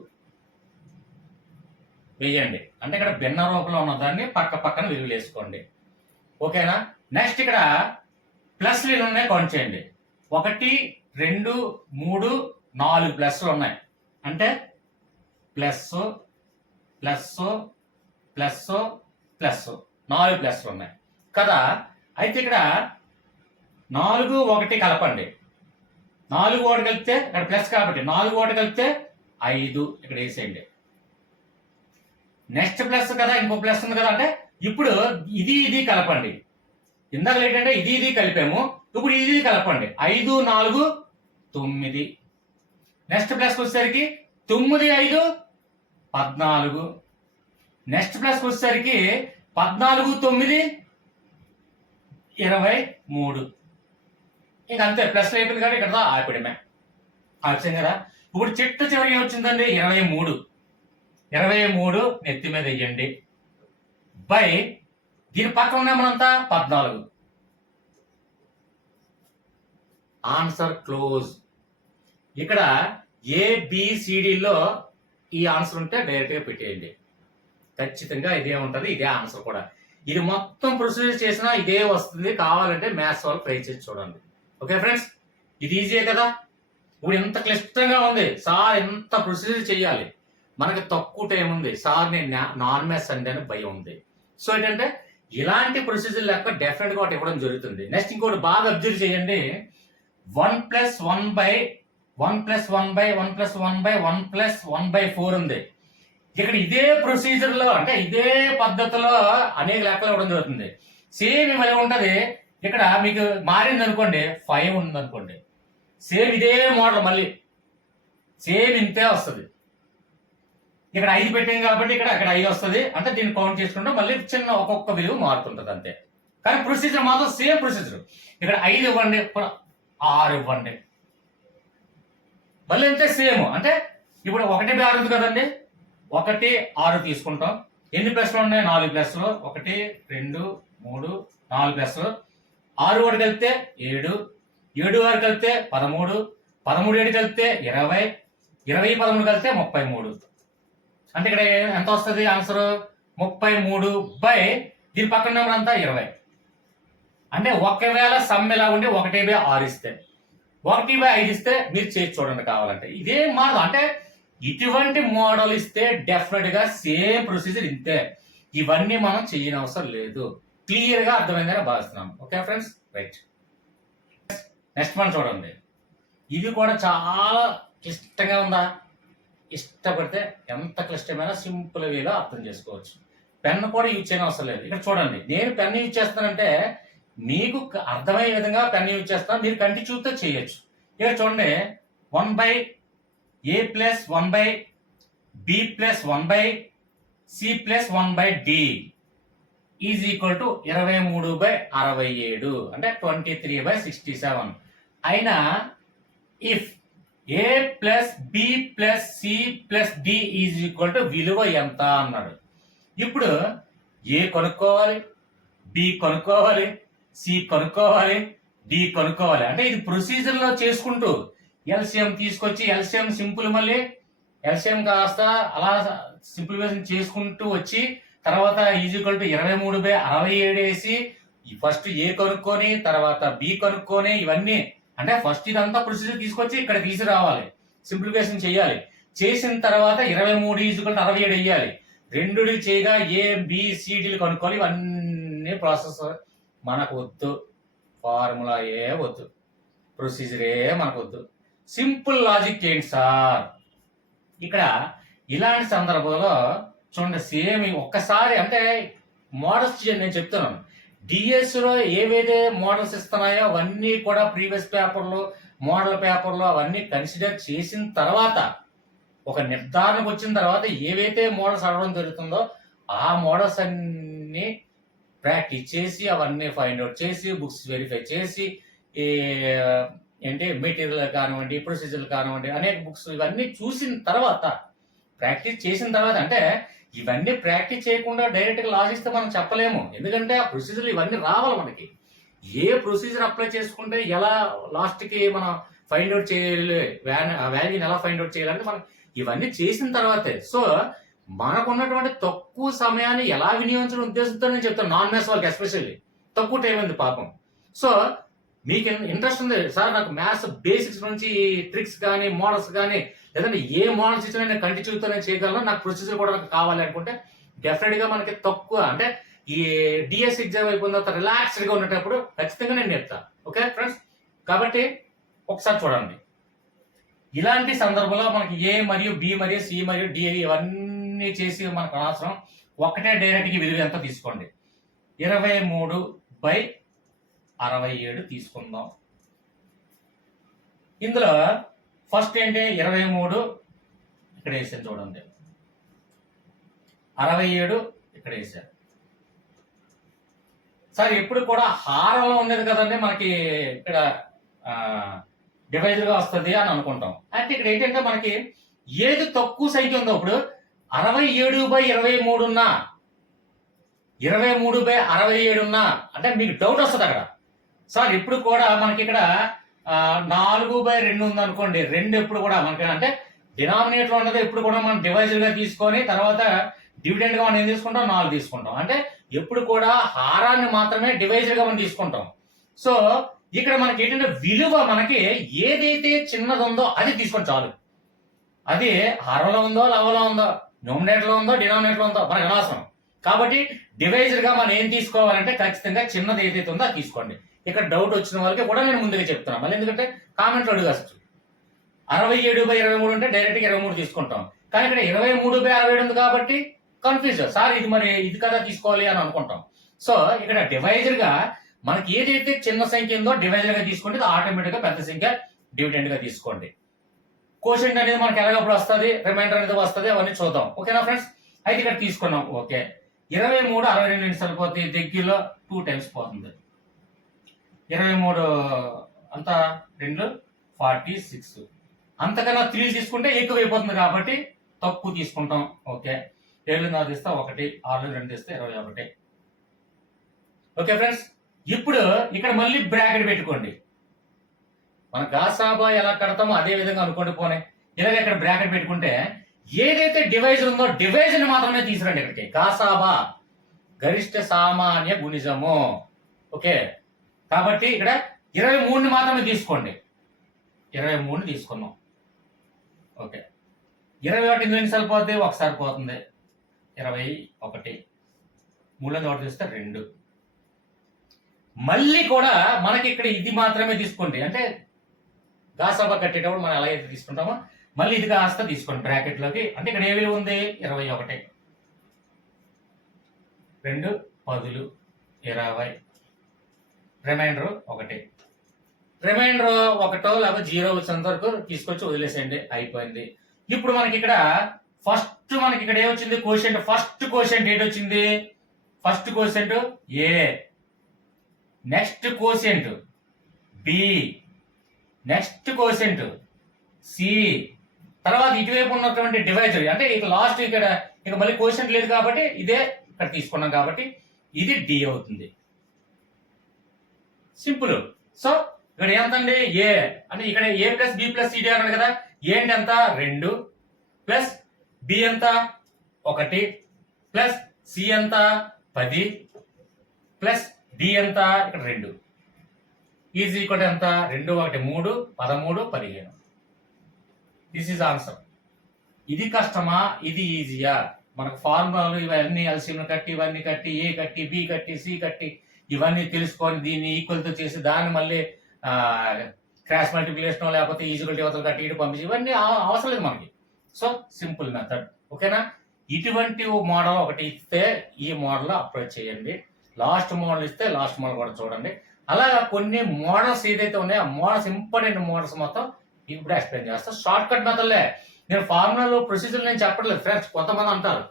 వేయండి. అంటే ఇక్కడ భిన్న రూపంలో ఉన్న దాన్ని పక్కన విలువలు వేసుకోండి, ఓకేనా? నెక్స్ట్ ఇక్కడ ప్లస్లు ఎన్ని ఉన్నాయి కౌంట్ చేయండి. 1, 2, 3, 4 ప్లస్లు ఉన్నాయి. అంటే ప్లస్ ప్లస్ ప్లస్ ప్లస్ 4 ప్లస్లు ఉన్నాయి కదా. అయితే ఇక్కడ 4, 1 కలపండి. 4, 1 కలిపితే ఇక్కడ ప్లస్ కాబట్టి 4, 1 కలిపితే 5 ఇక్కడ వేసేయండి. నెక్స్ట్ ప్లస్ కదా, ఇంకో ప్లస్ ఉంది కదా, అంటే ఇప్పుడు ఇది కలపండి. ఇందాక ఏంటంటే ఇది కలిపాము, ఇప్పుడు ఇది కలపండి. 5, 4, 9. నెక్స్ట్ ప్లస్ వచ్చేసరికి 9, 5, 14. నెక్స్ట్ ప్లస్ వచ్చేసరికి 14, 9, 23. ఇంక అంతే, ప్లస్ అయిపోయింది కాబట్టి ఇక్కడ ఆపడమే ఆప్షన్ కదా. ఇప్పుడు చిట్ట చివరికి వచ్చిందండి 23. 23 నెత్తి మీద వెయ్యండి బై దీని పక్కన ఉన్నాయి మనంతా 14. Answer close. ఇక్కడ ఏబిసిడిలో ఈ ఆన్సర్ ఉంటే డైరెక్ట్ గా పెట్టేయండి. ఖచ్చితంగా ఇదే ఉంటది, ఇదే ఆన్సర్ కూడా. ఇది మొత్తం ప్రొసీజర్ చేసినా ఇదే వస్తుంది. కావాలంటే మ్యాథ్స్ వాళ్ళు ట్రై చేసి చూడండి, ఓకే ఫ్రెండ్స్? ఇది ఈజీయే కదా. ఇప్పుడు ఎంత క్లిష్టంగా ఉంది సార్, ఎంత ప్రొసీజర్ చేయాలి, మనకి తక్కువ టైం ఉంది సార్, నేను నాన్ మ్యాథ్స్ అంటే భయం ఉంది. సో ఏంటంటే ఇలాంటి ప్రొసీజర్ లెక్క డెఫినెట్ గా ఒకటి ఇవ్వడం జరుగుతుంది. నెక్స్ట్ ఇంకోటి బాగా అబ్జర్వ్ చేయండి, 1+1/1+1/1+1/1+1/4 ఉంది. ఇక్కడ ఇదే ప్రొసీజర్ లో అంటే ఇదే పద్ధతిలో అనేక లెక్కలు ఇవ్వడం జరుగుతుంది. సేమ్ ఇవ్వలే ఉంటది. ఇక్కడ మీకు మారింది అనుకోండి 5 ఉంది అనుకోండి, సేమ్ ఇదే మోడల్ మళ్ళీ సేమ్ ఇంతే వస్తుంది. ఇక్కడ 5 పెట్టాం కాబట్టి ఇక్కడ 5 వస్తుంది. అంటే దీన్ని కౌంట్ చేసుకుంటే మళ్ళీ చిన్న ఒక్కొక్క విలువ మారుతుంటది అంతే. కానీ ప్రొసీజర్ మాత్రం సేమ్ ప్రొసీజర్. ఇక్కడ 5 ఇవ్వండి, 6 ఇవ్వండి, మళ్ళీ అంతే సేమ్. అంటే ఇప్పుడు 1/6 ఉంది కదండి, 1, 6 తీసుకుంటాం. ఎన్ని ప్లస్లు ఉన్నాయి? 4 ప్లస్లు. 1, 2, 3, 4 ప్లస్లు. 6, 1 కలిపితే 7, 7, 6 కలిపితే 13, 13, 7 కలిపితే 20, 20, 13 కలిపితే 33. అంటే ఇక్కడ ఎంత వస్తుంది ఆన్సర్? 33 బై దీని పక్కన నెంబర్ అంతా 20. అంటే ఒకవేళ సమ్ ఎలా ఉండి 1/6 ఇస్తే 1/5 ఇస్తే మీరు చేసి చూడండి కావాలంటే. ఇదే మోడల్ అంటే ఇటువంటి మోడల్ ఇస్తే డెఫినెట్ గా సేమ్ ప్రొసీజర్ ఇంతే. ఇవన్నీ మనం చేయని అవసరం లేదు. క్లియర్ గా అర్థమైందని భావిస్తున్నాను, ఓకే ఫ్రెండ్స్? రైట్. నెక్స్ట్ మనం చూడండి, ఇది కూడా చాలా క్లిష్టంగా ఉందా? ఇష్టపడితే ఎంత క్లిష్టమైన సింపుల్ వేలో అర్థం చేసుకోవచ్చు. పెన్ కూడా యూజ్ చేయని అవసరం లేదు. ఇక్కడ చూడండి, నేను పెన్ యూజ్ చేస్తానంటే మీకు అర్థమయ్యే విధంగా పెన్ యూజ్ చేస్తాను, మీరు కంటి చూపుతో చేయొచ్చు. ఇక్కడ చూడండి, 1/A+1/B+1/C+1/D ఈజ్ ఈక్వల్ టు 23/67 అంటే 23/67. అయినా if A plus B plus C plus D is equal to విలువ ఎంత అన్నాడు. ఇప్పుడు ఏ కనుక్కోవాలి, బి కనుక్కోవాలి, సి కనుక్కోవాలి, డి కనుక్కోవాలి. అంటే ఇది ప్రొసీజర్ లో చేసుకుంటూ ఎల్సిఎం తీసుకొచ్చి ఎల్సిఎం సింపుల్, మళ్ళీ ఎల్సిఎం కాస్త అలా సింప్లిఫికేషన్ చేసుకుంటూ వచ్చి తర్వాత ఈజ్వల్ టు 23/67 వేసి ఫస్ట్ ఏ కనుక్కొని తర్వాత బి కనుక్కొని ఇవన్నీ అంటే ఫస్ట్ ఇదంతా ప్రొసీజర్ తీసుకొచ్చి ఇక్కడ తీసుకురావాలి, సింప్లిఫికేషన్ చేయాలి. చేసిన తర్వాత 23 = 67 వేయాలి. రెండు చేయగా ఏ బి సిడీలు కనుక్కోవాలి. ఇవన్నీ ప్రాసెస్ మనకు వద్దు, ఫార్ములా ఏ వద్దు, ప్రొసీజరే మనకు వద్దు. సింపుల్ లాజిక్ ఏంటి సార్? ఇక్కడ ఇలాంటి సందర్భంలో చూడండి, సేమ్ ఒక్కసారి అంటే మోడల్స్ నేను చెప్తున్నాను. డిఎస్లో ఏవైతే మోడల్స్ ఇస్తున్నాయో అవన్నీ కూడా ప్రీవియస్ పేపర్లు, మోడల్ పేపర్లు అవన్నీ కన్సిడర్ చేసిన తర్వాత ఒక నిర్ధారణకు వచ్చిన తర్వాత ఏవైతే మోడల్స్ అడగడం జరుగుతుందో ఆ మోడల్స్ అన్ని ప్రాక్టీస్ చేసి అవన్నీ ఫైండ్ అవుట్ చేసి బుక్స్ వెరిఫై చేసి ఏంటి మెటీరియల్ కానివ్వండి, ప్రొసీజర్లు కానివ్వండి, అనేక బుక్స్ ఇవన్నీ చూసిన తర్వాత ప్రాక్టీస్ చేసిన తర్వాత, అంటే ఇవన్నీ ప్రాక్టీస్ చేయకుండా డైరెక్ట్గా లాజిస్తే మనం చెప్పలేము. ఎందుకంటే ఆ ప్రొసీజర్లు ఇవన్నీ రావాలి మనకి. ఏ ప్రొసీజర్ అప్లై చేసుకుంటే ఎలా లాస్ట్కి మనం ఫైండ్ అవుట్ చేయాలి, వాల్యూని ఎలా ఫైండ్ అవుట్ చేయాలంటే మనం ఇవన్నీ చేసిన తర్వాతే. సో మనకున్నటువంటి తక్కువ సమయాన్ని ఎలా వినియోగించడం ఉద్దేశంతో నేను చెప్తాను. నాన్ మ్యాథ్స్ వాళ్ళకి ఎస్పెషల్లీ తక్కువ టైం ఉంది పాపం. సో మీకు ఇంట్రెస్ట్ ఉంది సార్, నాకు మ్యాథ్స్ బేసిక్స్ నుంచి ట్రిక్స్ కానీ మోడల్స్ కానీ లేదంటే ఏ మోడల్స్ ఇచ్చినా నేను కంటిన్యూతో నేను చేయగలను, నాకు ప్రొసీజర్ కూడా నాకు కావాలి అనుకుంటే డెఫినెట్గా మనకి తక్కువ అంటే ఈ డిఎస్ ఎగ్జామ్ అయిపోయిన తర్వాత రిలాక్స్డ్గా ఉండేటప్పుడు ఖచ్చితంగా నేను చెప్తాను. ఓకే ఫ్రెండ్స్, కాబట్టి ఒకసారి చూడండి. ఇలాంటి సందర్భంలో మనకి ఏ మరియు బి మరియు సి మరియు డి ఇవన్నీ చేసి మనకు అవసరం. ఒకటే డైరెక్ట్గా విలువ ఎంత తీసుకోండి, 23/67 తీసుకుందాం. ఇందులో ఫస్ట్ ఏంటి 23 ఇక్కడ వేసాను చూడండి, 67 ఇక్కడ వేసాను. సార్ ఎప్పుడు కూడా హారంలో ఉండేది కదండి మనకి, ఇక్కడ డివైజర్ గా వస్తుంది అని అనుకుంటాం. అంటే ఇక్కడ ఏంటంటే మనకి ఏది తక్కువ సంఖ్య ఉందో, ఇప్పుడు 67/23 ఉన్నా 23/67 ఉన్నా అంటే మీకు డౌట్ వస్తుంది అక్కడ. సార్ ఇప్పుడు కూడా మనకి ఇక్కడ 4/2 ఉంది అనుకోండి, 2 ఎప్పుడు కూడా మనకి అంటే డినామినేటర్ ఉన్నది ఎప్పుడు కూడా మనం డివైజర్ గా తీసుకొని తర్వాత డివిడెండ్ గా మనం ఏం తీసుకుంటాం, 4 తీసుకుంటాం. అంటే ఎప్పుడు కూడా హారాన్ని మాత్రమే డివైజర్ గా మనం తీసుకుంటాం. సో ఇక్కడ మనకి ఏంటంటే విలువ మనకి ఏదైతే చిన్నది ఉందో అది తీసుకొని చాలు. అది హారంలో ఉందో లవంలో ఉందో నోమినేటర్ లో ఉందో డినామినేటర్ లో ఉందో మనకు అనవసరం. కాబట్టి డివైజర్ గా మనం ఏం తీసుకోవాలంటే ఖచ్చితంగా చిన్నది ఏదైతే ఉందో అది తీసుకోండి. ఇక్కడ డౌట్ వచ్చిన వాళ్ళకి కూడా నేను ముందుగా చెప్తున్నాను, మళ్ళీ ఎందుకంటే కామెంట్లో అడుగువచ్చు. 67/23 ఉంటే డైరెక్ట్ గా 23 తీసుకుంటాం, కానీ ఇక్కడ 23/67 ఉంది కాబట్టి కన్ఫ్యూజ్. సార్ ఇది మరి ఇది కదా తీసుకోవాలి అని అనుకుంటాం. సో ఇక్కడ డివైజర్ గా మనకి ఏదైతే చిన్న సంఖ్య ఉందో డివైజర్ గా తీసుకుంటే ఆటోమేటిక్ గా పెద్ద సంఖ్య డివిడెండ్ గా తీసుకోండి. కోషెంట్ అనేది మనకి ఎలాగప్పుడు వస్తుంది, రిమైండర్ అనేది వస్తుంది, అవన్నీ చూద్దాం. ఓకేనా ఫ్రెండ్స్, అయితే ఇక్కడ తీసుకున్నాం. ఓకే, 23 62 సరిపోతుంది, దగ్గరలో 2 టైమ్స్ పోతుంది. 23 అంతా 2 46, అంతకన్నా 3 తీసుకుంటే ఎక్కువ అయిపోతుంది కాబట్టి తక్కువ తీసుకుంటాం. ఓకే, 7 తీస్తే 1, 6 2 తీస్తే 21. ఓకే ఫ్రెండ్స్, ఇప్పుడు ఇక్కడ మళ్ళీ బ్రాకెట్ పెట్టుకోండి. మన గాసాబా ఎలా కడతామో అదే విధంగా అనుకోండి. పోనీ ఇలాగ ఇక్కడ బ్రాకెట్ పెట్టుకుంటే ఏదైతే డివైజర్ ఉందో డివైజర్ మాత్రమే తీసుకురండి ఇక్కడికి. గాసాబా గరిష్ట సామాన్య గుణిజము. ఓకే, కాబట్టి ఇక్కడ 23 మాత్రమే తీసుకోండి. 23 తీసుకున్నాం. ఓకే, 21 ఇందులో సరిపోద్ది, ఒకసారి పోతుంది. 21 3 తీస్తే 2. మళ్ళీ కూడా మనకి ఇక్కడ ఇది మాత్రమే తీసుకోండి. అంటే గాసాబా కట్టేటప్పుడు మనం ఎలా అయితే తీసుకుంటామో మళ్ళీ ఇది కాస్త తీసుకోండి బ్రాకెట్ లోకి. అంటే ఇక్కడ ఏ విలువ ఉంది, 21, 2 10 20, రిమైండర్ 1. రిమైండర్ 1 లేకపోతే 0 వచ్చేంత వరకు తీసుకొచ్చి వదిలేసేయండి, అయిపోయింది. ఇప్పుడు మనకి ఇక్కడ ఫస్ట్ మనకి ఇక్కడ ఏమొచ్చింది కోషెంట్. ఫస్ట్ కోషెంట్ ఏంటి వచ్చింది, first quotient A, next quotient B, next quotient C, తర్వాత ఇటువైపు ఉన్నటువంటి డివైజర్ అంటే ఇక లాస్ట్ ఇక్కడ ఇక మళ్ళీ క్వశ్చన్ లేదు కాబట్టి ఇదే ఇక్కడ తీసుకున్నాం కాబట్టి ఇది డి అవుతుంది. సింపుల్. సో ఇక్కడ ఎంతండి ఏ అంటే ఇక్కడ ఏ ప్లస్ బి ప్లస్ సిడి అన్నాడు కదా. ఏ అంటే ఎంత 2 ప్లస్ బి ఎంత 1 ప్లస్ సి ఎంత 10 ప్లస్ డి ఎంత ఇక్కడ 2 ఈజ్ ఈక్వల్ ఎంత 2 1 3 13 15. This is answer. ఇది కష్టమా ఇది ఈజీయా? మనకు ఫార్ములాలు ఇవన్నీ ఎల్సిఎం కట్టి ఇవన్నీ కట్టి ఏ కట్టి బి కట్టి సి కట్టి ఇవన్నీ తెలుసుకొని దీన్ని ఈక్వల్ తో చేసి దాన్ని మళ్ళీ క్రాస్ మల్టిప్లికేషన్ లేకపోతే ఈజీక్వల్ యువతలు కట్టి ఇటు పంపించి ఇవన్నీ అవసరం లేదు మనకి. So simple method. ఓకేనా? ఇటువంటి మోడల్ ఒకటి ఇస్తే ఈ మోడల్ అప్రోచ్ చేయండి. లాస్ట్ మోడల్ ఇస్తే లాస్ట్ మోడల్ కూడా చూడండి. అలాగా కొన్ని మోడల్స్ ఏదైతే ఉన్నాయో ఆ మోడల్స్ ఇంపార్టెంట్ మోడల్స్ మొత్తం ఇప్పుడు ఎక్స్ప్లెయిన్ చేస్తా. షార్ట్ కట్ మెథడ్లే. నేను ఫార్ములాలో ప్రొసీజర్ నేను చెప్పట్లేదు ఫ్రెండ్స్. కొంతమంది అంటారు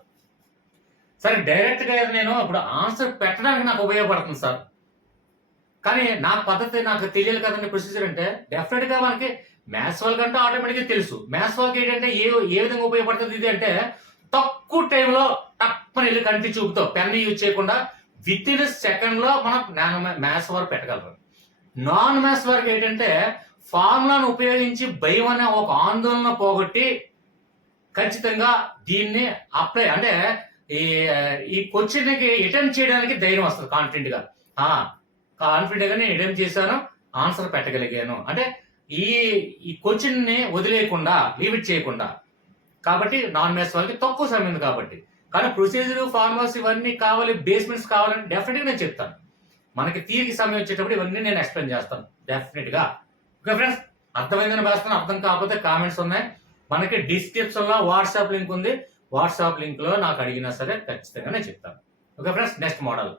సరే డైరెక్ట్ గా నేను ఇప్పుడు ఆన్సర్ పెట్టడానికి నాకు ఉపయోగపడుతుంది సార్, కానీ నా పద్ధతి నాకు తెలియదు కదండి ప్రొసీజర్ అంటే. డెఫినెట్ గా మనకి మ్యాథ్స్ వాళ్ళకి అంటే ఆటోమేటిక్గా తెలుసు. మ్యాథ్స్ వాళ్ళకి ఏంటంటే ఏ విధంగా ఉపయోగపడుతుంది ఇది అంటే తక్కువ టైంలో తప్పని వెళ్ళి కంటి చూపుతో పెన్ యూజ్ చేయకుండా విత్ ఇన్ సెకండ్ లో మనం మ్యాథ్స్ వరకు పెట్టగలరు. నాన్ మ్యాథ్స్ వరకు ఏంటంటే ఫార్ములాను ఉపయోగించి భయం అనే ఒక ఆందోళన పోగొట్టి ఖచ్చితంగా దీన్ని అప్లై అంటే ఈ క్వశ్చన్ కి అటెంప్ట్ చేయడానికి ధైర్యం వస్తుంది. కాన్ఫిడెంట్ గా నేను అటెంప్ట్ చేశాను, ఆన్సర్ పెట్టగలిగాను అంటే ఈ క్వశ్చన్ ని వదిలేయకుండా లీవ్ ఇట్ చేయకుండా. కాబట్టి నాన్ మ్యాథ్స్ వాళ్ళకి తక్కువ సమయం ఉంది కాబట్టి. కానీ ప్రొసీజర్ ఫార్ములాస్ ఇవన్నీ కావాలి, బేస్మెంట్స్ కావాలని డెఫినెట్ గా నేను చెప్తాను. మనకి తీరిక సమయం వచ్చేటప్పుడు ఇవన్నీ నేను ఎక్స్ప్లెయిన్ చేస్తాను డెఫినెట్ గా. ఓకే ఫ్రెండ్స్, అర్థమైందని భావిస్తాను. అర్థం కాకపోతే కామెంట్స్ ఉన్నాయి. మనకి డిస్క్రిప్షన్ లో వాట్సాప్ లింక్ ఉంది. వాట్సాప్ లింక్ లో నాకు అడిగినా సరే ఖచ్చితంగా నేను చెప్తాను. Okay friends, next model.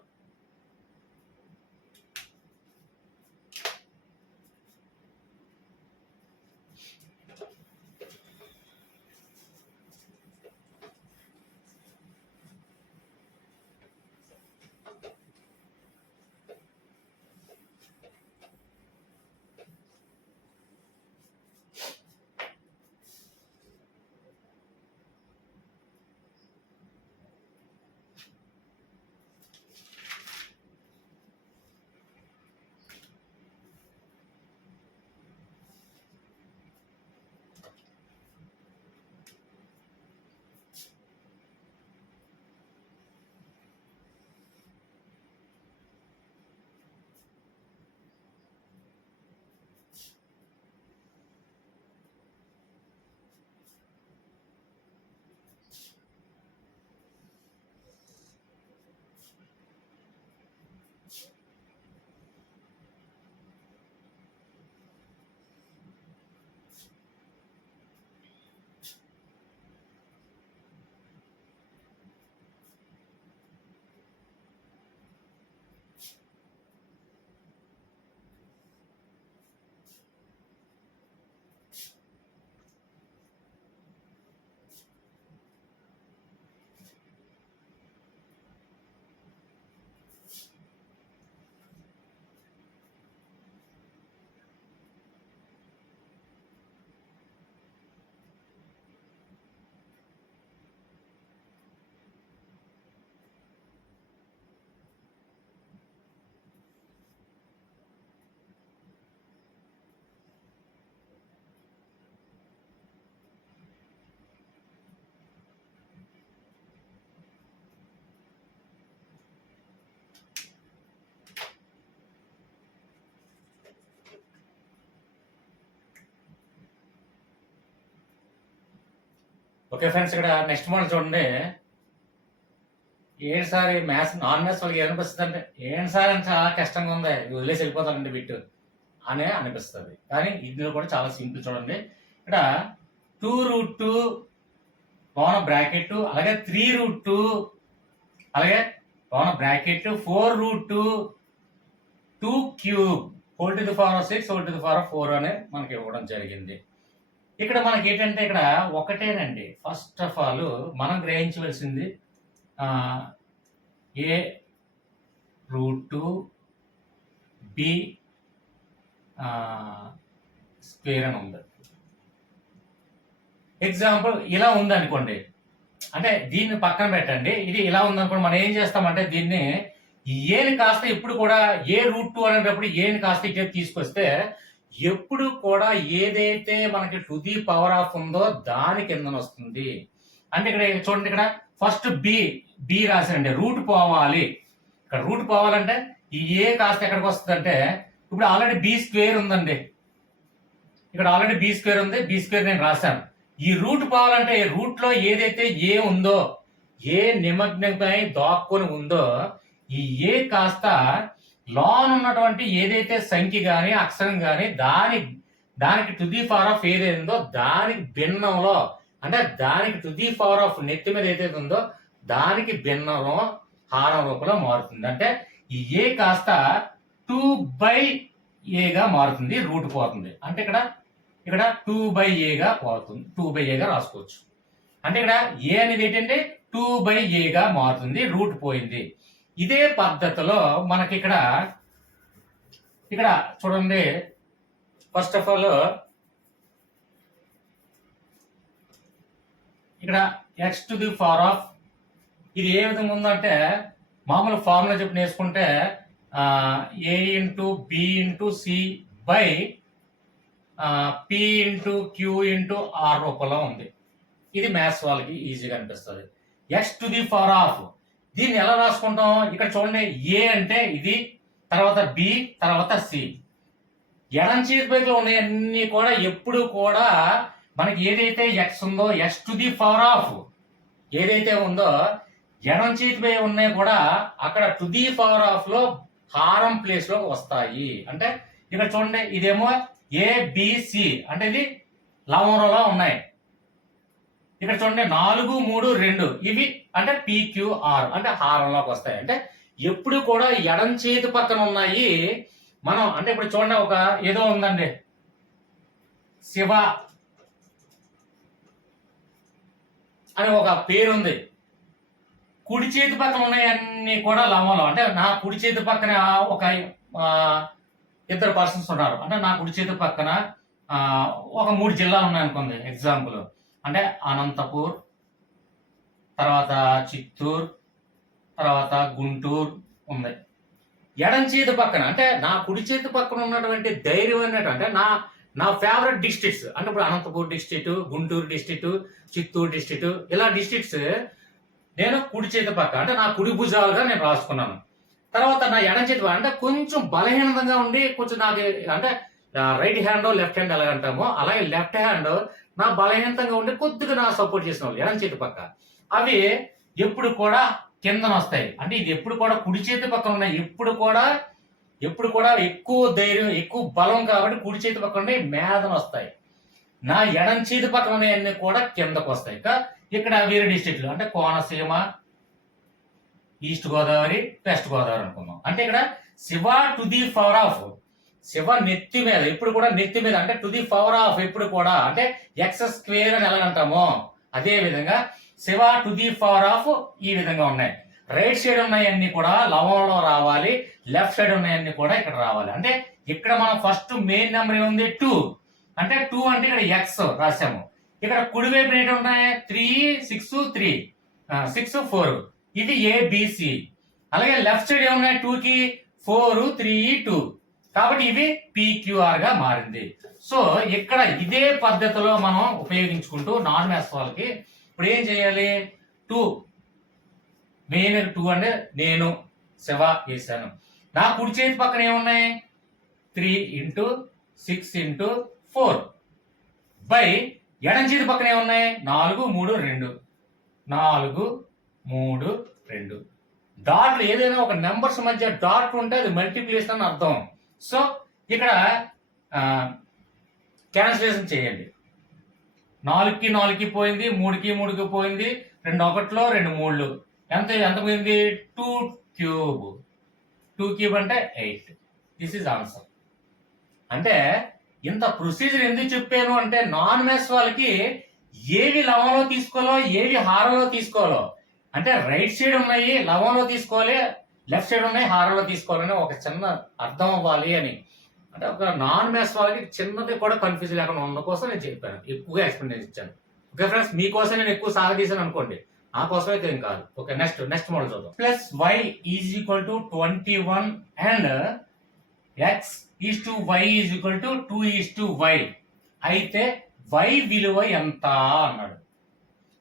Okay friends, ఇక్కడ నెక్స్ట్ మోడల్ చూడండి. ఏంటి సార్ మ్యాథ్స్ నాన్ మ్యాథ్స్ వాళ్ళకి ఏమనిపిస్తుంది అంటే ఏంటి సార్ అని చాలా కష్టంగా ఉంది, వదిలేసి వెళ్ళిపోతానండి బిట్టు అనే అనిపిస్తుంది. కానీ ఇందులో కూడా చాలా సింపుల్. చూడండి ఇక్కడ 2√2 పవన బ్రాకెట్, అలాగే 3√2, అలాగే పవన bracket 4√2 2 cube whole to the power of 6 whole to the power of 4 అనే మనకి ఇవ్వడం జరిగింది. ఇక్కడ మనకి ఏంటంటే ఇక్కడ ఒకటేనండి. ఫస్ట్ ఆఫ్ ఆల్ మనం గ్రహించవలసింది a√2 b స్క్వేర్ అని ఉంది. ఎగ్జాంపుల్ ఇలా ఉందనుకోండి, అంటే దీన్ని పక్కన పెట్టండి, ఇది ఇలా ఉందనుకోండి, మనం ఏం చేస్తామంటే దీన్ని ఏని కాస్త ఇప్పుడు కూడా ఏ రూట్ 2 అనేటప్పుడు ఏని కాస్త ఇక్కడ తీసుకొస్తే ఎప్పుడు కూడా ఏదైతే మనకి టు ది పవర్ ఆఫ్ ఉందో దాని కిందన వస్తుంది. అంటే ఇక్కడ చూడండి, ఇక్కడ ఫస్ట్ బి రాసండి, రూట్ పోవాలి. ఇక్కడ రూట్ పోవాలంటే ఈ ఏ కాస్త ఎక్కడికి వస్తుంది అంటే, ఇప్పుడు ఆల్రెడీ బి స్క్వేర్ ఉందండి, ఇక్కడ ఆల్రెడీ బి స్క్వేర్ ఉంది, బి స్క్వేర్ నేను రాశాను. ఈ రూట్ పోవాలంటే రూట్ లో ఏదైతే ఏ ఉందో, ఏ నిమగ్నమై దాక్కుని ఉందో, ఈ ఏ కాస్త లోన్ ఉన్నటువంటి ఏదైతే సంఖ్య గాని అక్షరం గాని దానికి టు ది పవర్ ఆఫ్ ఏదైతే ఉందో దానికి భిన్నంలో, అంటే దానికి టు ది పవర్ ఆఫ్ నెత్తి మీద ఏదైతే ఉందో దానికి భిన్నంలో హారం రూపంలో మారుతుంది. అంటే ఈ ఏ కాస్త 2/a మారుతుంది, రూట్ పోతుంది. అంటే ఇక్కడ 2/a పోతుంది, 2/a రాసుకోవచ్చు. అంటే ఇక్కడ ఏ అనేది ఏంటంటే 2/a మారుతుంది, రూట్ పోయింది. ఇదే పద్ధతిలో మనకి ఇక్కడ చూడండి, ఫస్ట్ ఆఫ్ ఆల్ ఇక్కడ x to the power of, ఇది ఏ విధంగా ఉందంటే మామూలు ఫార్ములా చెప్పి నేర్చుకుంటే a into B into C by P into Q into R రూపంలో ఉంది. ఇది మ్యాథ్స్ వాళ్ళకి ఈజీగా అనిపిస్తుంది. X to the power of, దీన్ని ఎలా రాసుకుంటాం? ఇక్కడ చూడండి, ఏ అంటే ఇది, తర్వాత బి, తర్వాత సి. ఎడం చేతి వైపులో ఉన్నాయన్నీ కూడా ఎప్పుడు కూడా మనకి ఏదైతే ఎక్స్ ఉందో, X to the power of ఏదైతే ఉందో ఎడం చేతి పై ఉన్నాయి కూడా అక్కడ టు ది పవర్ ఆఫ్ లో హారం ప్లేస్ లో వస్తాయి. అంటే ఇక్కడ చూడండి, ఇదేమో ఏబిసి, అంటే ఇది లవంలో ఉన్నాయి. ఇక్కడ చూడండి 4, 3, 2 ఇవి అంటే PQR, అంటే హారంలోకి వస్తాయి. అంటే ఎప్పుడు కూడా ఎడం చేతి పక్కన ఉన్నాయి మనం. అంటే ఇప్పుడు చూడండి, ఒక ఏదో ఉందండి, శివ అని ఒక పేరుంది. కుడి చేతి పక్కన ఉన్నాయన్నీ కూడా లవంలో. అంటే నా కుడి చేతి పక్కన ఒక 2 పర్సన్స్ ఉన్నారు. అంటే నా కుడి చేతి పక్కన ఒక 3 జిల్లాలు ఉన్నాయి అనుకుంది ఎగ్జాంపుల్. అంటే అనంతపూర్, తర్వాత చిత్తూరు, తర్వాత గుంటూరు ఉంది. ఎడం చేతి పక్కన, అంటే నా కుడి చేతి పక్కన ఉన్నటువంటి ధైర్యం అన్నట్టు, అంటే నా ఫేవరెట్ డిస్ట్రిక్ట్స్, అంటే ఇప్పుడు Anantapur district, Guntur district, Chittoor district, ఇలా డిస్ట్రిక్ట్స్ నేను కుడి చేతి పక్క, అంటే నా కుడి భుజాలుగా నేను రాసుకున్నాను. తర్వాత నా ఎడం చేతి అంటే కొంచెం బలహీనంగా ఉండి, కొంచెం నాకు అంటే రైట్ హ్యాండ్ లెఫ్ట్ హ్యాండ్ ఎలా అంటామో అలాగే లెఫ్ట్ హ్యాండ్ నా బలహీనంగా ఉండి కొద్దిగా నా సపోర్ట్ చేసిన వాళ్ళు ఎడం చేతి పక్క, అవి ఎప్పుడు కూడా కిందన వస్తాయి. అంటే ఇది ఎప్పుడు కూడా కుడి చేతి పక్కన ఉన్నాయి, ఎప్పుడు కూడా ఎక్కువ ధైర్యం, ఎక్కువ బలం కాబట్టి కుడి చేతి పక్కన ఉన్నాయి, మేదన వస్తాయి. నా ఎడం చేతి పక్కన ఉన్నాయన్నీ కూడా కిందకు వస్తాయి. ఇక్కడ వేరే డిస్ట్రిక్ట్లు, అంటే కోనసీమ, ఈస్ట్ గోదావరి, వెస్ట్ గోదావరి అనుకున్నాం. అంటే ఇక్కడ Shiva to the power of, Shiva నెత్తి మీద, ఎప్పుడు కూడా నెత్తి మీద, అంటే టు ది పవర్ ఆఫ్ ఎప్పుడు కూడా, అంటే ఎక్స్ స్క్వేర్ అని ఎలా అంటామో అదే విధంగా Shiva to the power of ఈ విధంగా ఉన్నాయి. రైట్ సైడ్ ఉన్నాయన్నీ కూడా లవంలో రావాలి, లెఫ్ట్ సైడ్ ఉన్నాయన్నీ కూడా ఇక్కడ రావాలి. అంటే ఇక్కడ మనం ఫస్ట్ మెయిన్ నెంబర్ ఏముంది 2, అంటే 2 అంటే ఇక్కడ ఎక్స్ రాసాము. ఇక్కడ కుడివైపు ఏంటి ఉన్నాయి 3, 6, 3, 6, 4, ఇది ఏబిసి. అలాగే లెఫ్ట్ సైడ్ ఏమున్నాయి 2 కి 4, 3, 2, కాబట్టి ఇవి PQR గా మారింది. సో ఇక్కడ ఇదే పద్ధతిలో మనం ఉపయోగించుకుంటూ నాన్ మ్యాథ్స్ వాళ్ళకి ఇప్పుడు ఏం చేయాలి, 2 మెయిన్ 2 అంటే నేను శివ వేసాను. నా కుడి చేతి పక్కన ఏమున్నాయి 3 × 6 × 4 బై ఎడం చేతి పక్కన ఏమున్నాయి 4, 3, 2, 4, 3, 2. డాట్లు ఏదైనా ఒక నెంబర్స్ మధ్య డాట్ ఉంటే అది మల్టిప్లికేషన్ అని అర్థం. సో ఇక్కడ క్యాన్సిలేషన్ చేయండి. 4కి 4కి పోయింది, 3కి 3కి పోయింది, 2 1లో 2 3లు ఎంత పోయింది 2 క్యూబ్. 2 క్యూబ్ అంటే 8. This is answer. అంటే ఇంత ప్రొసీజర్ ఎందుకు చెప్పాను అంటే నాన్ మ్యాథ్స్ వాళ్ళకి ఏవి లవంలో తీసుకోవాలో ఏవి హారంలో తీసుకోవాలో, అంటే రైట్ సైడ్ ఉన్నాయి లవంలో తీసుకోవాలి, లెఫ్ట్ సైడ్ ఉన్నాయి హారంలో తీసుకోవాలని ఒక చిన్న అర్థం అవ్వాలి అని. అంటే ఒక నాన్ మ్యాథ్స్ వాళ్ళకి చిన్నది కూడా కన్ఫ్యూజ్ లేకుండా ఉన్న కోసం నేను చెప్పాను, ఎక్కువగా ఎక్స్ప్లెయిన్ ఇచ్చాను. ఓకే ఫ్రెండ్స్, మీకోసం నేను ఎక్కువ సాగదీశాను అనుకోండి, నా కోసం అయితే ఏం కాదు. ఓకే, నెక్స్ట్ మోడల్ చూద్దాం. Plus Y is equal to 21 and X is to Y is equal to 2:y. అయితే వై విలువ ఎంత అన్నాడు.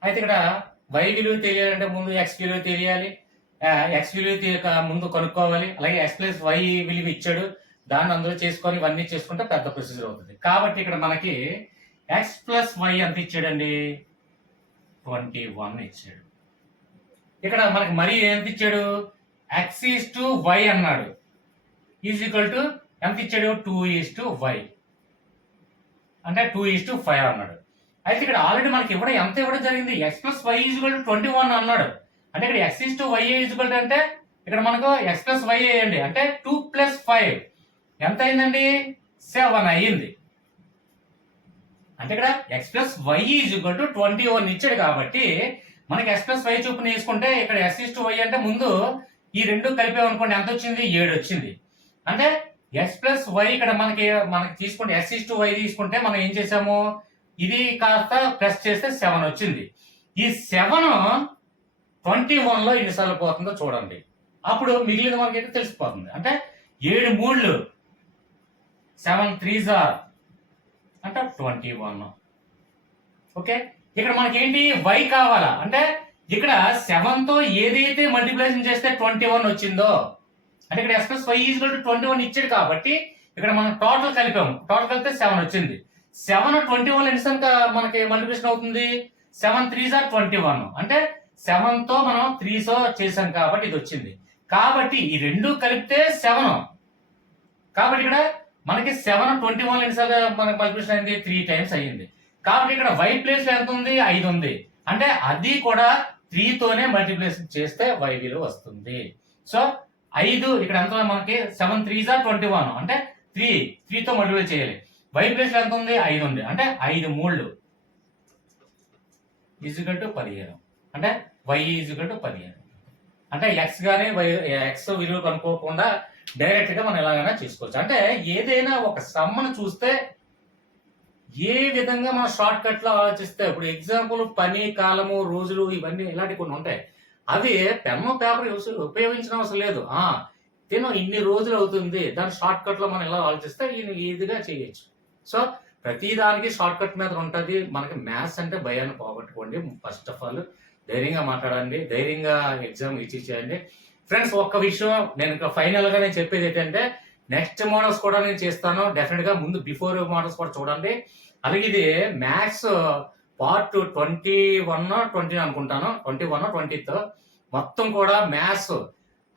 అయితే ఇక్కడ వై విలువ తెలియాలంటే ముందు ఎక్స్ విలువ తెలియాలి, ఎక్స్ విలువ ముందు కనుక్కోవాలి. అలాగే ఎక్స్ ప్లస్ వై విలువ ఇచ్చాడు, దాన్ని అందులో చేసుకొని ఇవన్నీ చేసుకుంటే పెద్ద ప్రొసీజర్ అవుతుంది. కాబట్టి ఇక్కడ మనకి ఎక్స్ ప్లస్ వై ఎంత ఇచ్చాడండి, 21 ఇచ్చాడు. ఇక్కడ మనకి మరి ఎంత ఇచ్చాడు, ఎక్స్ ఈజ్ టు వై అన్నాడు, ఈజ్ ఈక్వల్ టు ఎంత ఇచ్చాడు, 2:y, అంటే 2:5 అన్నాడు. అయితే ఇక్కడ ఆల్రెడీ మనకి ఎంత ఇవ్వడం జరిగింది, X plus Y is equal to 21 అన్నాడు. అంటే ఇక్కడ X is to Y is equal to అంటే ఇక్కడ మనకు ఎక్స్ ప్లస్ వై అయ్యండి, అంటే 2 + 5 ఎంత అయిందండి, 7 అయ్యింది. అంటే ఇక్కడ X plus Y is equal to 21 ఇచ్చాడు. కాబట్టి మనకి ఎక్స్ ప్లస్ వై చొప్పున తీసుకుంటే ఇక్కడ ఎక్స్ ఈజ్ టు వై అంటే ముందు ఈ రెండు కలిపామనుకోండి ఎంత వచ్చింది, 7 వచ్చింది. అంటే ఎక్స్ ప్లస్ వై ఇక్కడ మనకి తీసుకుంటే ఎక్స్ ఈజ్ టు వై తీసుకుంటే మనం ఏం చేసాము, ఇది కాస్త ప్లస్ చేస్తే 7 వచ్చింది. ఈ 7 21 లో ఎన్నిసార్లు పోతుందో చూడండి, అప్పుడు మిగిలిన మనకైతే తెలిసిపోతుంది. అంటే 7 3 7 3 అంటే 21. ఓకే, ఇక్కడ మనకి ఏంటి, వై కావాలా అంటే ఇక్కడ 7 తో ఏదైతే మల్టిప్లికేషన్ చేస్తే 21 వచ్చిందో, అంటే ఇక్కడ X plus Y is equal to 21 ఇచ్చాడు. కాబట్టి ఇక్కడ మనం టోటల్ కలిపాము, టోటల్ కలిపితే 7 వచ్చింది. 7 21 ఎన్నిసార్లు మనకి మల్టిప్లికేషన్ అవుతుంది, 7 3 21. అంటే 7 తో మనం 3 చేసాం కాబట్టి ఇది వచ్చింది. కాబట్టి ఈ రెండు కలిపితే 7. కాబట్టి ఇక్కడ మనకి 7 21 ఎన్నిసార్లు మనకి మల్టిప్లికేషన్ అయింది, 3 టైమ్స్ అయ్యింది. కాబట్టి ఇక్కడ వై ప్లేస్ లో ఎంత ఉంది, 5 ఉంది. అంటే అది కూడా 3 తోనే మల్టిప్లికేషన్ చేస్తే వై విలువ వస్తుంది. సో 5 ఇక్కడ ఎంత మనకి 7 3 21, అంటే 3 తో మల్టిప్లై చేయాలి. వై ప్లేస్ లో ఎంత ఉంది, 5 ఉంది. అంటే 5 3 ఈజ్వల్ టు 15. అంటే వై ఈజ్వల్ టు 15. అంటే ఎక్స్ గానీ వై ఎక్స్ విలువ కనుక్కోకుండా డైరెక్ట్ గా మనం ఎలాగైనా చేసుకోవచ్చు. అంటే ఏదైనా ఒక సమ్మను చూస్తే ఏ విధంగా మనం షార్ట్ కట్ లో ఆలోచిస్తే, ఇప్పుడు ఎగ్జాంపుల్ పని కాలము రోజులు ఇవన్నీ ఇలాంటి కొన్ని ఉంటాయి, అవి పెన్ను పేపర్ ఉపయోగించిన అవసరం లేదు. ఇన్ని రోజులు అవుతుంది, దాని షార్ట్ కట్ లో మనం ఎలా ఆలోచిస్తే ఈజీగా చేయొచ్చు. సో ప్రతి దానికి షార్ట్ కట్ మీద ఉంటుంది. మనకి మ్యాథ్స్ అంటే భయాన్ని పోగొట్టుకోండి. ఫస్ట్ ఆఫ్ ఆల్ ధైర్యంగా మాట్లాడండి, ధైర్యంగా ఎగ్జామ్ చేయండి. ఫ్రెండ్స్, ఒక్క విషయం నేను ఇంకా ఫైనల్ గా నేను చెప్పేది ఏంటంటే, నెక్స్ట్ మోడల్స్ కూడా నేను చేస్తాను డెఫినెట్ గా. ముందు బిఫోర్ మోడల్స్ కూడా చూడండి. అలాగే ఇది మ్యాథ్స్ పార్ట్ 21 అనుకుంటాను, 21 20th మొత్తం కూడా మ్యాథ్స్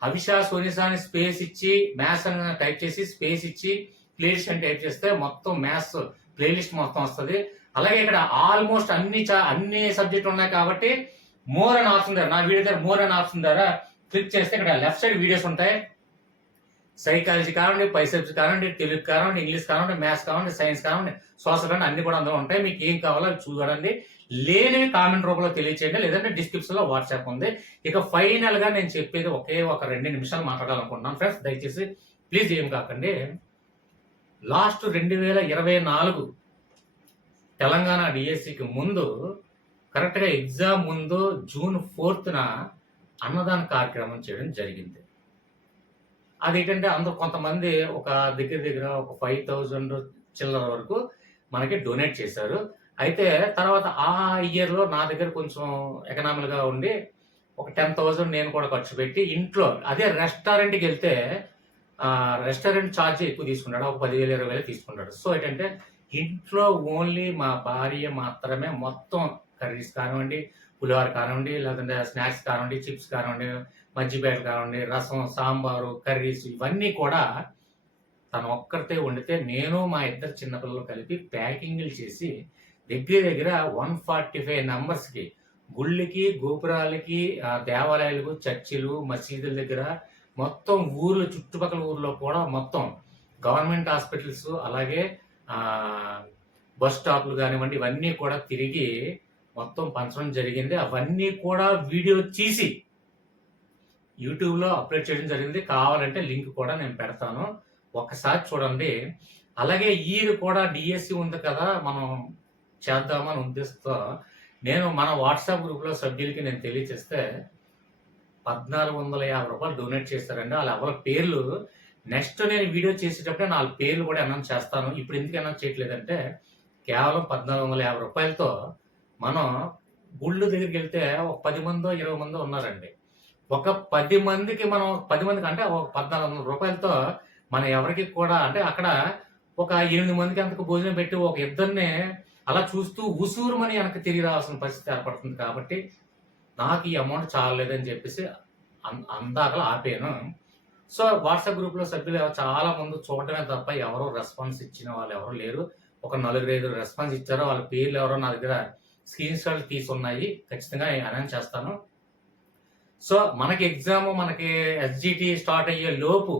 అవిషా సోనిసా అని స్పేస్ ఇచ్చి మ్యాథ్స్ అని టైప్ చేసి స్పేస్ ఇచ్చి ప్లేలిస్ట్ అని టైప్ చేస్తే మొత్తం మ్యాథ్స్ ప్లేలిస్ట్ మొత్తం వస్తుంది. అలాగే ఇక్కడ ఆల్మోస్ట్ అన్ని సబ్జెక్ట్ ఉన్నాయి కాబట్టి మోర్ అని ఆప్షన్ ద్వారా, నా వీడియో దగ్గర మోర్ అని ఆప్షన్ ద్వారా క్లిక్ చేస్తే ఇక్కడ లెఫ్ట్ సైడ్ వీడియోస్ ఉంటాయి. సైకాలజీ కానివ్వండి, పైసెప్స్ కానివ్వండి, తెలుగు కానివ్వండి, ఇంగ్లీష్ కానివ్వండి, మ్యాథ్స్ కానివ్వండి, సైన్స్ కానివ్వండి, సోషల్ కానివ్వండి, అన్ని కూడా అందులో ఉంటాయి. మీకు ఏం కావాలో చూడండి. లేని కామెంట్ రూపంలో తెలియచేయండి, లేదంటే డిస్క్రిప్షన్ లో వాట్సాప్ ఉంది. ఇక ఫైనల్ గా నేను చెప్పేది ఒక 2 నిమిషాలు మాట్లాడాలనుకుంటున్నాను ఫ్రెండ్స్. దయచేసి ప్లీజ్ ఏం కాకండి. లాస్ట్ 2024 తెలంగాణ డిఎస్సికి ముందు కరెక్ట్ గా ఎగ్జామ్ ముందు June 4th అన్నదాన కార్యక్రమం చేయడం జరిగింది. అదేంటంటే అందరూ కొంతమంది ఒక దగ్గర ఒక 5,000 చిల్లర వరకు మనకి డొనేట్ చేశారు. అయితే తర్వాత ఆ ఇయర్ లో నా దగ్గర కొంచెం ఎకనామికల్ గా ఉండి ఒక 10,000 నేను కూడా ఖర్చు పెట్టి ఇంట్లో, అదే రెస్టారెంట్కి వెళ్తే రెస్టారెంట్ ఛార్జ్ ఎక్కువ తీసుకుంటాడు, ఒక 10,000 20,000 తీసుకుంటాడు. సో ఏంటంటే ఇంట్లో ఓన్లీ మా భార్య మాత్రమే మొత్తం కర్రీస్ కానివ్వండి, పులిహోర కానివ్వండి, లేదంటే స్నాక్స్ కానివ్వండి, చిప్స్ కానివ్వండి, మజ్జిగ కానివ్వండి, రసం, సాంబారు, కర్రీస్ ఇవన్నీ కూడా తను ఒక్కరితే వండితే నేను మా ఇద్దరు చిన్నపిల్లలు కలిపి ప్యాకింగ్లు చేసి దగ్గర 145 నంబర్స్కి గుళ్ళకి, గోపురాలకి, దేవాలయాలకు, చర్చిలు, మసీదుల దగ్గర మొత్తం ఊర్లు, చుట్టుపక్కల ఊర్లో కూడా మొత్తం గవర్నమెంట్ హాస్పిటల్స్, అలాగే బస్ స్టాప్లు కానివ్వండి, ఇవన్నీ కూడా తిరిగి మొత్తం పంచడం జరిగింది. అవన్నీ కూడా వీడియో తీసి యూట్యూబ్లో అప్లోడ్ చేయడం జరిగింది. కావాలంటే లింక్ కూడా నేను పెడతాను, ఒక్కసారి చూడండి. అలాగే ఈరు కూడా డిఎస్సి ఉంది కదా, మనం చేద్దామని ఉద్దేశంతో నేను మన వాట్సాప్ గ్రూప్లో సభ్యులకి నేను తెలియచేస్తే రూ. 1450 డొనేట్ చేశారండి. వాళ్ళ ఎవరి పేర్లు నెక్స్ట్ నేను వీడియో చేసేటప్పుడే నా పేర్లు కూడా అనౌన్స్ చేస్తాను. ఇప్పుడు ఎందుకు అనౌన్స్ చేయట్లేదంటే కేవలం రూ. 1450తో మనం గుళ్ళు దగ్గరికి వెళ్తే ఒక 10 మందో 20 మందో ఉన్నారండి. ఒక 10 మందికి మనం 10 మందికి అంటే ఒక రూ. 1400తో మనం ఎవరికి కూడా అంటే అక్కడ ఒక 8 మందికి అంతకు భోజనం పెట్టి ఒక ఇద్దరిని అలా చూస్తూ ఉసూరుమని వెనక్కి తిరిగి రావాల్సిన పరిస్థితి ఏర్పడుతుంది కాబట్టి నాకు ఈ అమౌంట్ చాలలేదని చెప్పేసి అందాకలా ఆపేను. సో వాట్సాప్ గ్రూప్లో సభ్యులు చాలా మంది చూడటమే తప్ప ఎవరో రెస్పాన్స్ ఇచ్చిన వాళ్ళు ఎవరు లేరు. ఒక 4-5 రెస్పాన్స్ ఇచ్చారో వాళ్ళ పేర్లు ఎవరో నా దగ్గర స్క్రీన్ షాట్లు తీసి ఉన్నాయి. ఖచ్చితంగా అనౌన్స్ చేస్తాను. సో మనకి ఎగ్జామ్ మనకి ఎస్జిటి స్టార్ట్ అయ్యే లోపు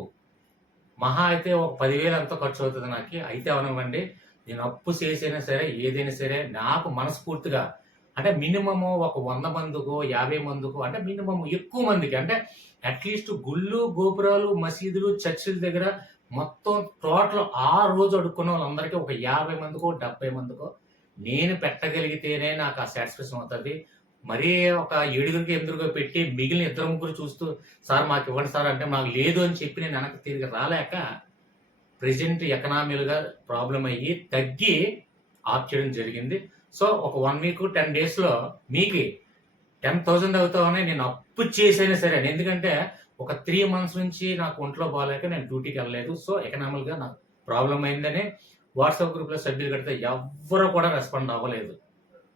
మహా అయితే ఒక 10,000 ఎంతో ఖర్చు అవుతుంది నాకు. అయితే అవనివ్వండి, నేను అప్పు చేసైనా సరే ఏదైనా సరే నాకు మనస్ఫూర్తిగా అంటే మినిమము ఒక 100 మందికో 50 మందికో అంటే మినిమం ఎక్కువ మందికి అంటే అట్లీస్ట్ గుళ్ళు గోపురాలు మసీదులు చర్చిల దగ్గర మొత్తం టోటల్ ఆ రోజు అడుక్కున్న వాళ్ళందరికీ ఒక 50 మందికో 70 మందికో నేను పెట్టగలిగితేనే నాకు ఆ సాటిస్ఫాక్షన్ అవుతుంది. మరీ ఒక 7గురికి 8గురిగా పెట్టి మిగిలిన 2-3 చూస్తూ సార్ మాకు ఇవ్వండి సార్ అంటే మాకు లేదు అని చెప్పి నేను వెనక్కి తిరిగి రాలేక ప్రెజెంట్ ఎకనామీలుగా ప్రాబ్లం అయ్యి తగ్గి ఆఫ్ చేయడం జరిగింది. సో ఒక 1 వీక్ 10 డేస్లో మీకు 10,000 అవుతామని నేను అప్పు చేసైనా సరే, ఎందుకంటే ఒక 3 మంత్స్ నుంచి నాకు ఒంట్లో బాగాలేక నేను డ్యూటీకి వెళ్ళలేదు. సో ఎకనామిక్గా నాకు ప్రాబ్లం అయిందని వాట్సాప్ గ్రూప్లో సభ్యులు కడితే ఎవ్వరూ కూడా రెస్పాండ్ అవ్వలేదు.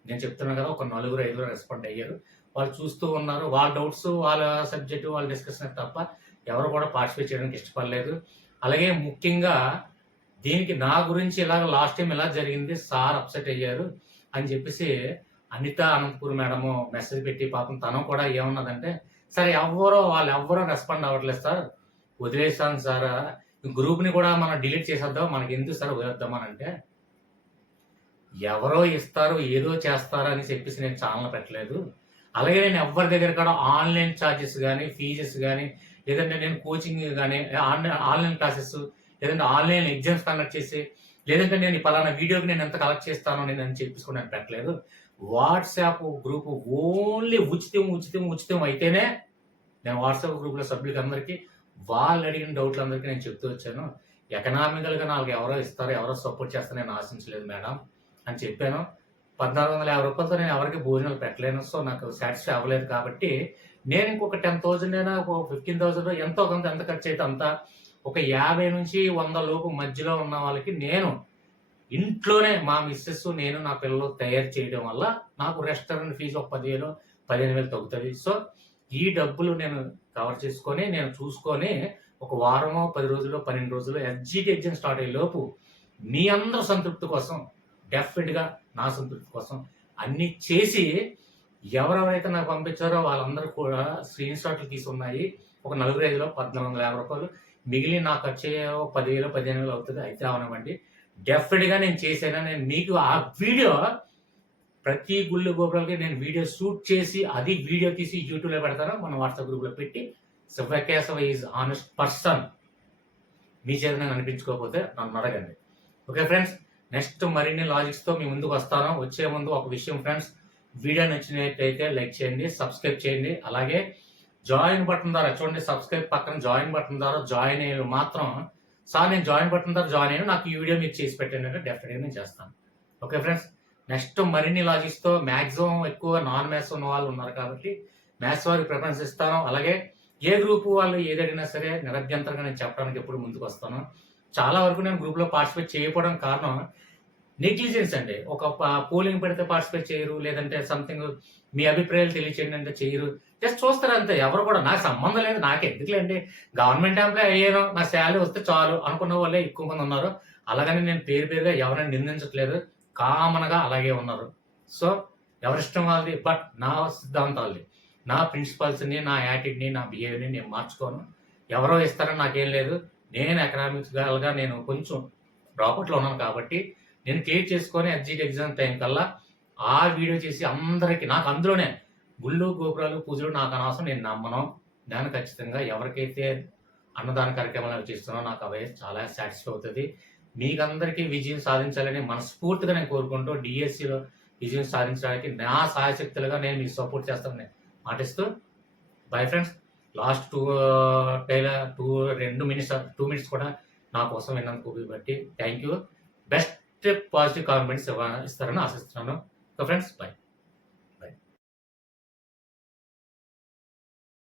నేను చెప్తున్నాను కదా, ఒక 4-5 రెస్పాండ్ అయ్యారు. వాళ్ళు చూస్తూ ఉన్నారు. వాళ్ళ డౌట్స్ వాళ్ళ సబ్జెక్టు వాళ్ళ డిస్కషన్ తప్ప ఎవరు కూడా పార్టిసిపేట్ చేయడానికి ఇష్టపడలేదు. అలాగే ముఖ్యంగా దీనికి నా గురించి ఇలాగ లాస్ట్ టైం ఇలా జరిగింది, సార్ అప్సెట్ అయ్యారు అని చెప్పేసి అనిత అనంతపూర్ మేడము మెసేజ్ పెట్టి పాపం తను కూడా ఏమన్నదంటే, సార్ వాళ్ళు ఎవ్వరూ రెస్పాండ్ అవ్వట్లేదు సార్, వదిలేసాను సార్, గ్రూప్ని కూడా మనం డిలీట్ చేసేద్దాం, మనకి ఎందుకు సార్ వదిలేద్దామని అంటే ఎవరో ఇస్తారు ఏదో చేస్తారు అని చెప్పేసి నేను ఛానల్ పెట్టలేదు. అలాగే నేను ఎవరి దగ్గర కూడా ఆన్లైన్ ఛార్జెస్ కానీ ఫీజెస్ కానీ లేదంటే నేను కోచింగ్ కానీ ఆన్లైన్ క్లాసెస్ లేదంటే ఆన్లైన్ ఎగ్జామ్స్ కండక్ట్ చేసి లేదంటే నేను పలానా వీడియోకి నేను ఎంత కలెక్ట్ చేస్తానో నేను అని చెప్పేసి నేను పెట్టలేదు. వాట్సాప్ గ్రూప్ ఓన్లీ ఉచితం అయితేనే నేను వాట్సాప్ గ్రూప్లో సభ్యులకి అందరికీ వాళ్ళు అడిగిన డౌట్లు అందరికీ నేను చెప్తూ వచ్చాను. ఎకనామికల్గా నాకు ఎవరో ఇస్తారు ఎవరో సపోర్ట్ చేస్తారని నేను ఆశించలేదు మేడం అని చెప్పాను. 1,450 నేను ఎవరికి భోజనాలు పెట్టలేను. సో నాకు సాటిస్ఫై అవ్వలేదు కాబట్టి నేను ఇంకొక 10,000 అయినా ఒక 15,000 ఎంతో కొంత ఎంత ఖర్చు అయితే అంత ఒక 50 నుంచి 100 లోపు మధ్యలో ఉన్న వాళ్ళకి నేను ఇంట్లోనే మా మిస్సెస్ నేను నా పిల్లలు తయారు చేయడం వల్ల నాకు రెస్టారెంట్ ఫీజు ఒక 10,000 15,000 తగ్గుతుంది. సో ఈ డబ్బులు నేను కవర్ చేసుకొని నేను చూసుకొని ఒక వారమో 10 రోజుల్లో 12 రోజుల్లో ఎస్జిటి ఎగ్జామ్ స్టార్ట్ అయ్యే లోపు మీ అందరూ సంతృప్తి కోసం డెఫినెట్గా నా సంతృప్తి కోసం అన్ని చేసి ఎవరెవరైతే నాకు పంపించారో వాళ్ళందరూ కూడా స్క్రీన్ షాట్లు తీసుకున్నాయి. ఒక 4-5లో 1,450 రూపాయలు మిగిలిన నాకు వచ్చే 10,000 15,000 అవుతుంది. అయితే అవనివ్వండి, డెఫినెట్గా నేను చేశాను. నేను మీకు ఆ వీడియో ప్రతి గుళ్ళు గోపురాలకి నేను వీడియో షూట్ చేసి అది వీడియో తీసి యూట్యూబ్లో పెడతాను, మన వాట్సాప్ గ్రూప్లో పెట్టి శివకేశవ ఈజ్ ఆనెస్ట్ పర్సన్ మీ చేత నేను అనిపించుకోకపోతే నన్ను అడగండి. ఓకే ఫ్రెండ్స్, నెక్స్ట్ మరిన్ని లాజిక్స్తో మీ ముందుకు వస్తాను. వచ్చే ముందు ఒక విషయం ఫ్రెండ్స్, వీడియో నచ్చినట్లయితే లైక్ చేయండి, సబ్స్క్రైబ్ చేయండి. అలాగే జాయిన్ బటన్ ద్వారా చూడండి, సబ్స్క్రైబ్ పక్కన జాయిన్ బటన్ ద్వారా జాయిన్ అయ్యే మాత్రం సార్ నేను జాయిన్ బటన్ ద్వారా జాయిన్ అయ్యాను, నాకు ఈ వీడియో మీరు చేసి పెట్టండి అంటే డెఫినెట్గా నేను చేస్తాను. ఓకే ఫ్రెండ్స్, నెక్స్ట్ మరిన్ని లాజిక్స్తో మ్యాక్సిమం ఎక్కువ నాన్ మ్యాథ్స్ ఉన్న వాళ్ళు ఉన్నారు కాబట్టి మ్యాథ్స్ వారికి ప్రిఫరెన్స్ ఇస్తాను. అలాగే ఏ గ్రూప్ వాళ్ళు ఏదడిగినా సరే నిరభ్యంతరంగా నేను చెప్పడానికి ఎప్పుడు ముందుకు వస్తాను. చాలా వరకు నేను గ్రూప్లో పార్టిసిపేట్ చేయకపోవడం కారణం నెగ్లిజెన్స్ అండి. ఒక పోలింగ్ పెడితే పార్టిసిపేట్ చేయరు, లేదంటే సంథింగ్ మీ అభిప్రాయాలు తెలియచేయండి అంటే చేయరు, జస్ట్ చూస్తారు అంతే. ఎవరు కూడా నాకు సంబంధం లేదు, నాకు ఎందుకులేండి, గవర్నమెంట్ ఎంప్లాయ్ అయ్యాను, నా శాలరీ వస్తే చాలు అనుకున్న వాళ్ళే ఎక్కువ మంది ఉన్నారు. అలాగని నేను పేరుగా ఎవరైనా నిందించట్లేదు, కామన్గా అలాగే ఉన్నారు. సో ఎవరిష్టం వాళ్ళది, బట్ నా సిద్ధాంతాలది, నా ప్రిన్సిపల్స్ని, నా యాటిట్యూడ్ని, నా బిహేవియర్ని నేను మార్చుకోను. ఎవరో ఇస్తారని నాకేం లేదు. నేను ఎకనామిక్స్గా నేను కొంచెం డ్రాప్అవుట్లో ఉన్నాను కాబట్టి నేను క్లియర్ చేసుకొని ఎస్జిటి ఎగ్జామ్ టైం కల్లా ఆ వీడియో చేసి అందరికీ, నాకు అందులోనే గుళ్ళు గోపురాలు పూజలు నాకు అనవసరం, నేను నమ్మను. నేను ఖచ్చితంగా ఎవరికైతే అన్నదాన కార్యక్రమాలు చేస్తున్నానో నాకు అవే చాలా సాటిస్ఫై అవుతుంది. మీకందరికీ విజయం సాధించాలని మనస్ఫూర్తిగా నేను కోరుకుంటూ డిఎస్సిలో విజయం సాధించడానికి నా సాయశక్తులుగా నేను మీకు సపోర్ట్ చేస్తానని మాటిస్తూ బై ఫ్రెండ్స్. లాస్ట్ 2 మినిట్స్ కూడా నా కోసం విన్నందుకు బట్టి thank you. Best positive comments ఇస్తారని ఆశిస్తున్నాను. Friends by.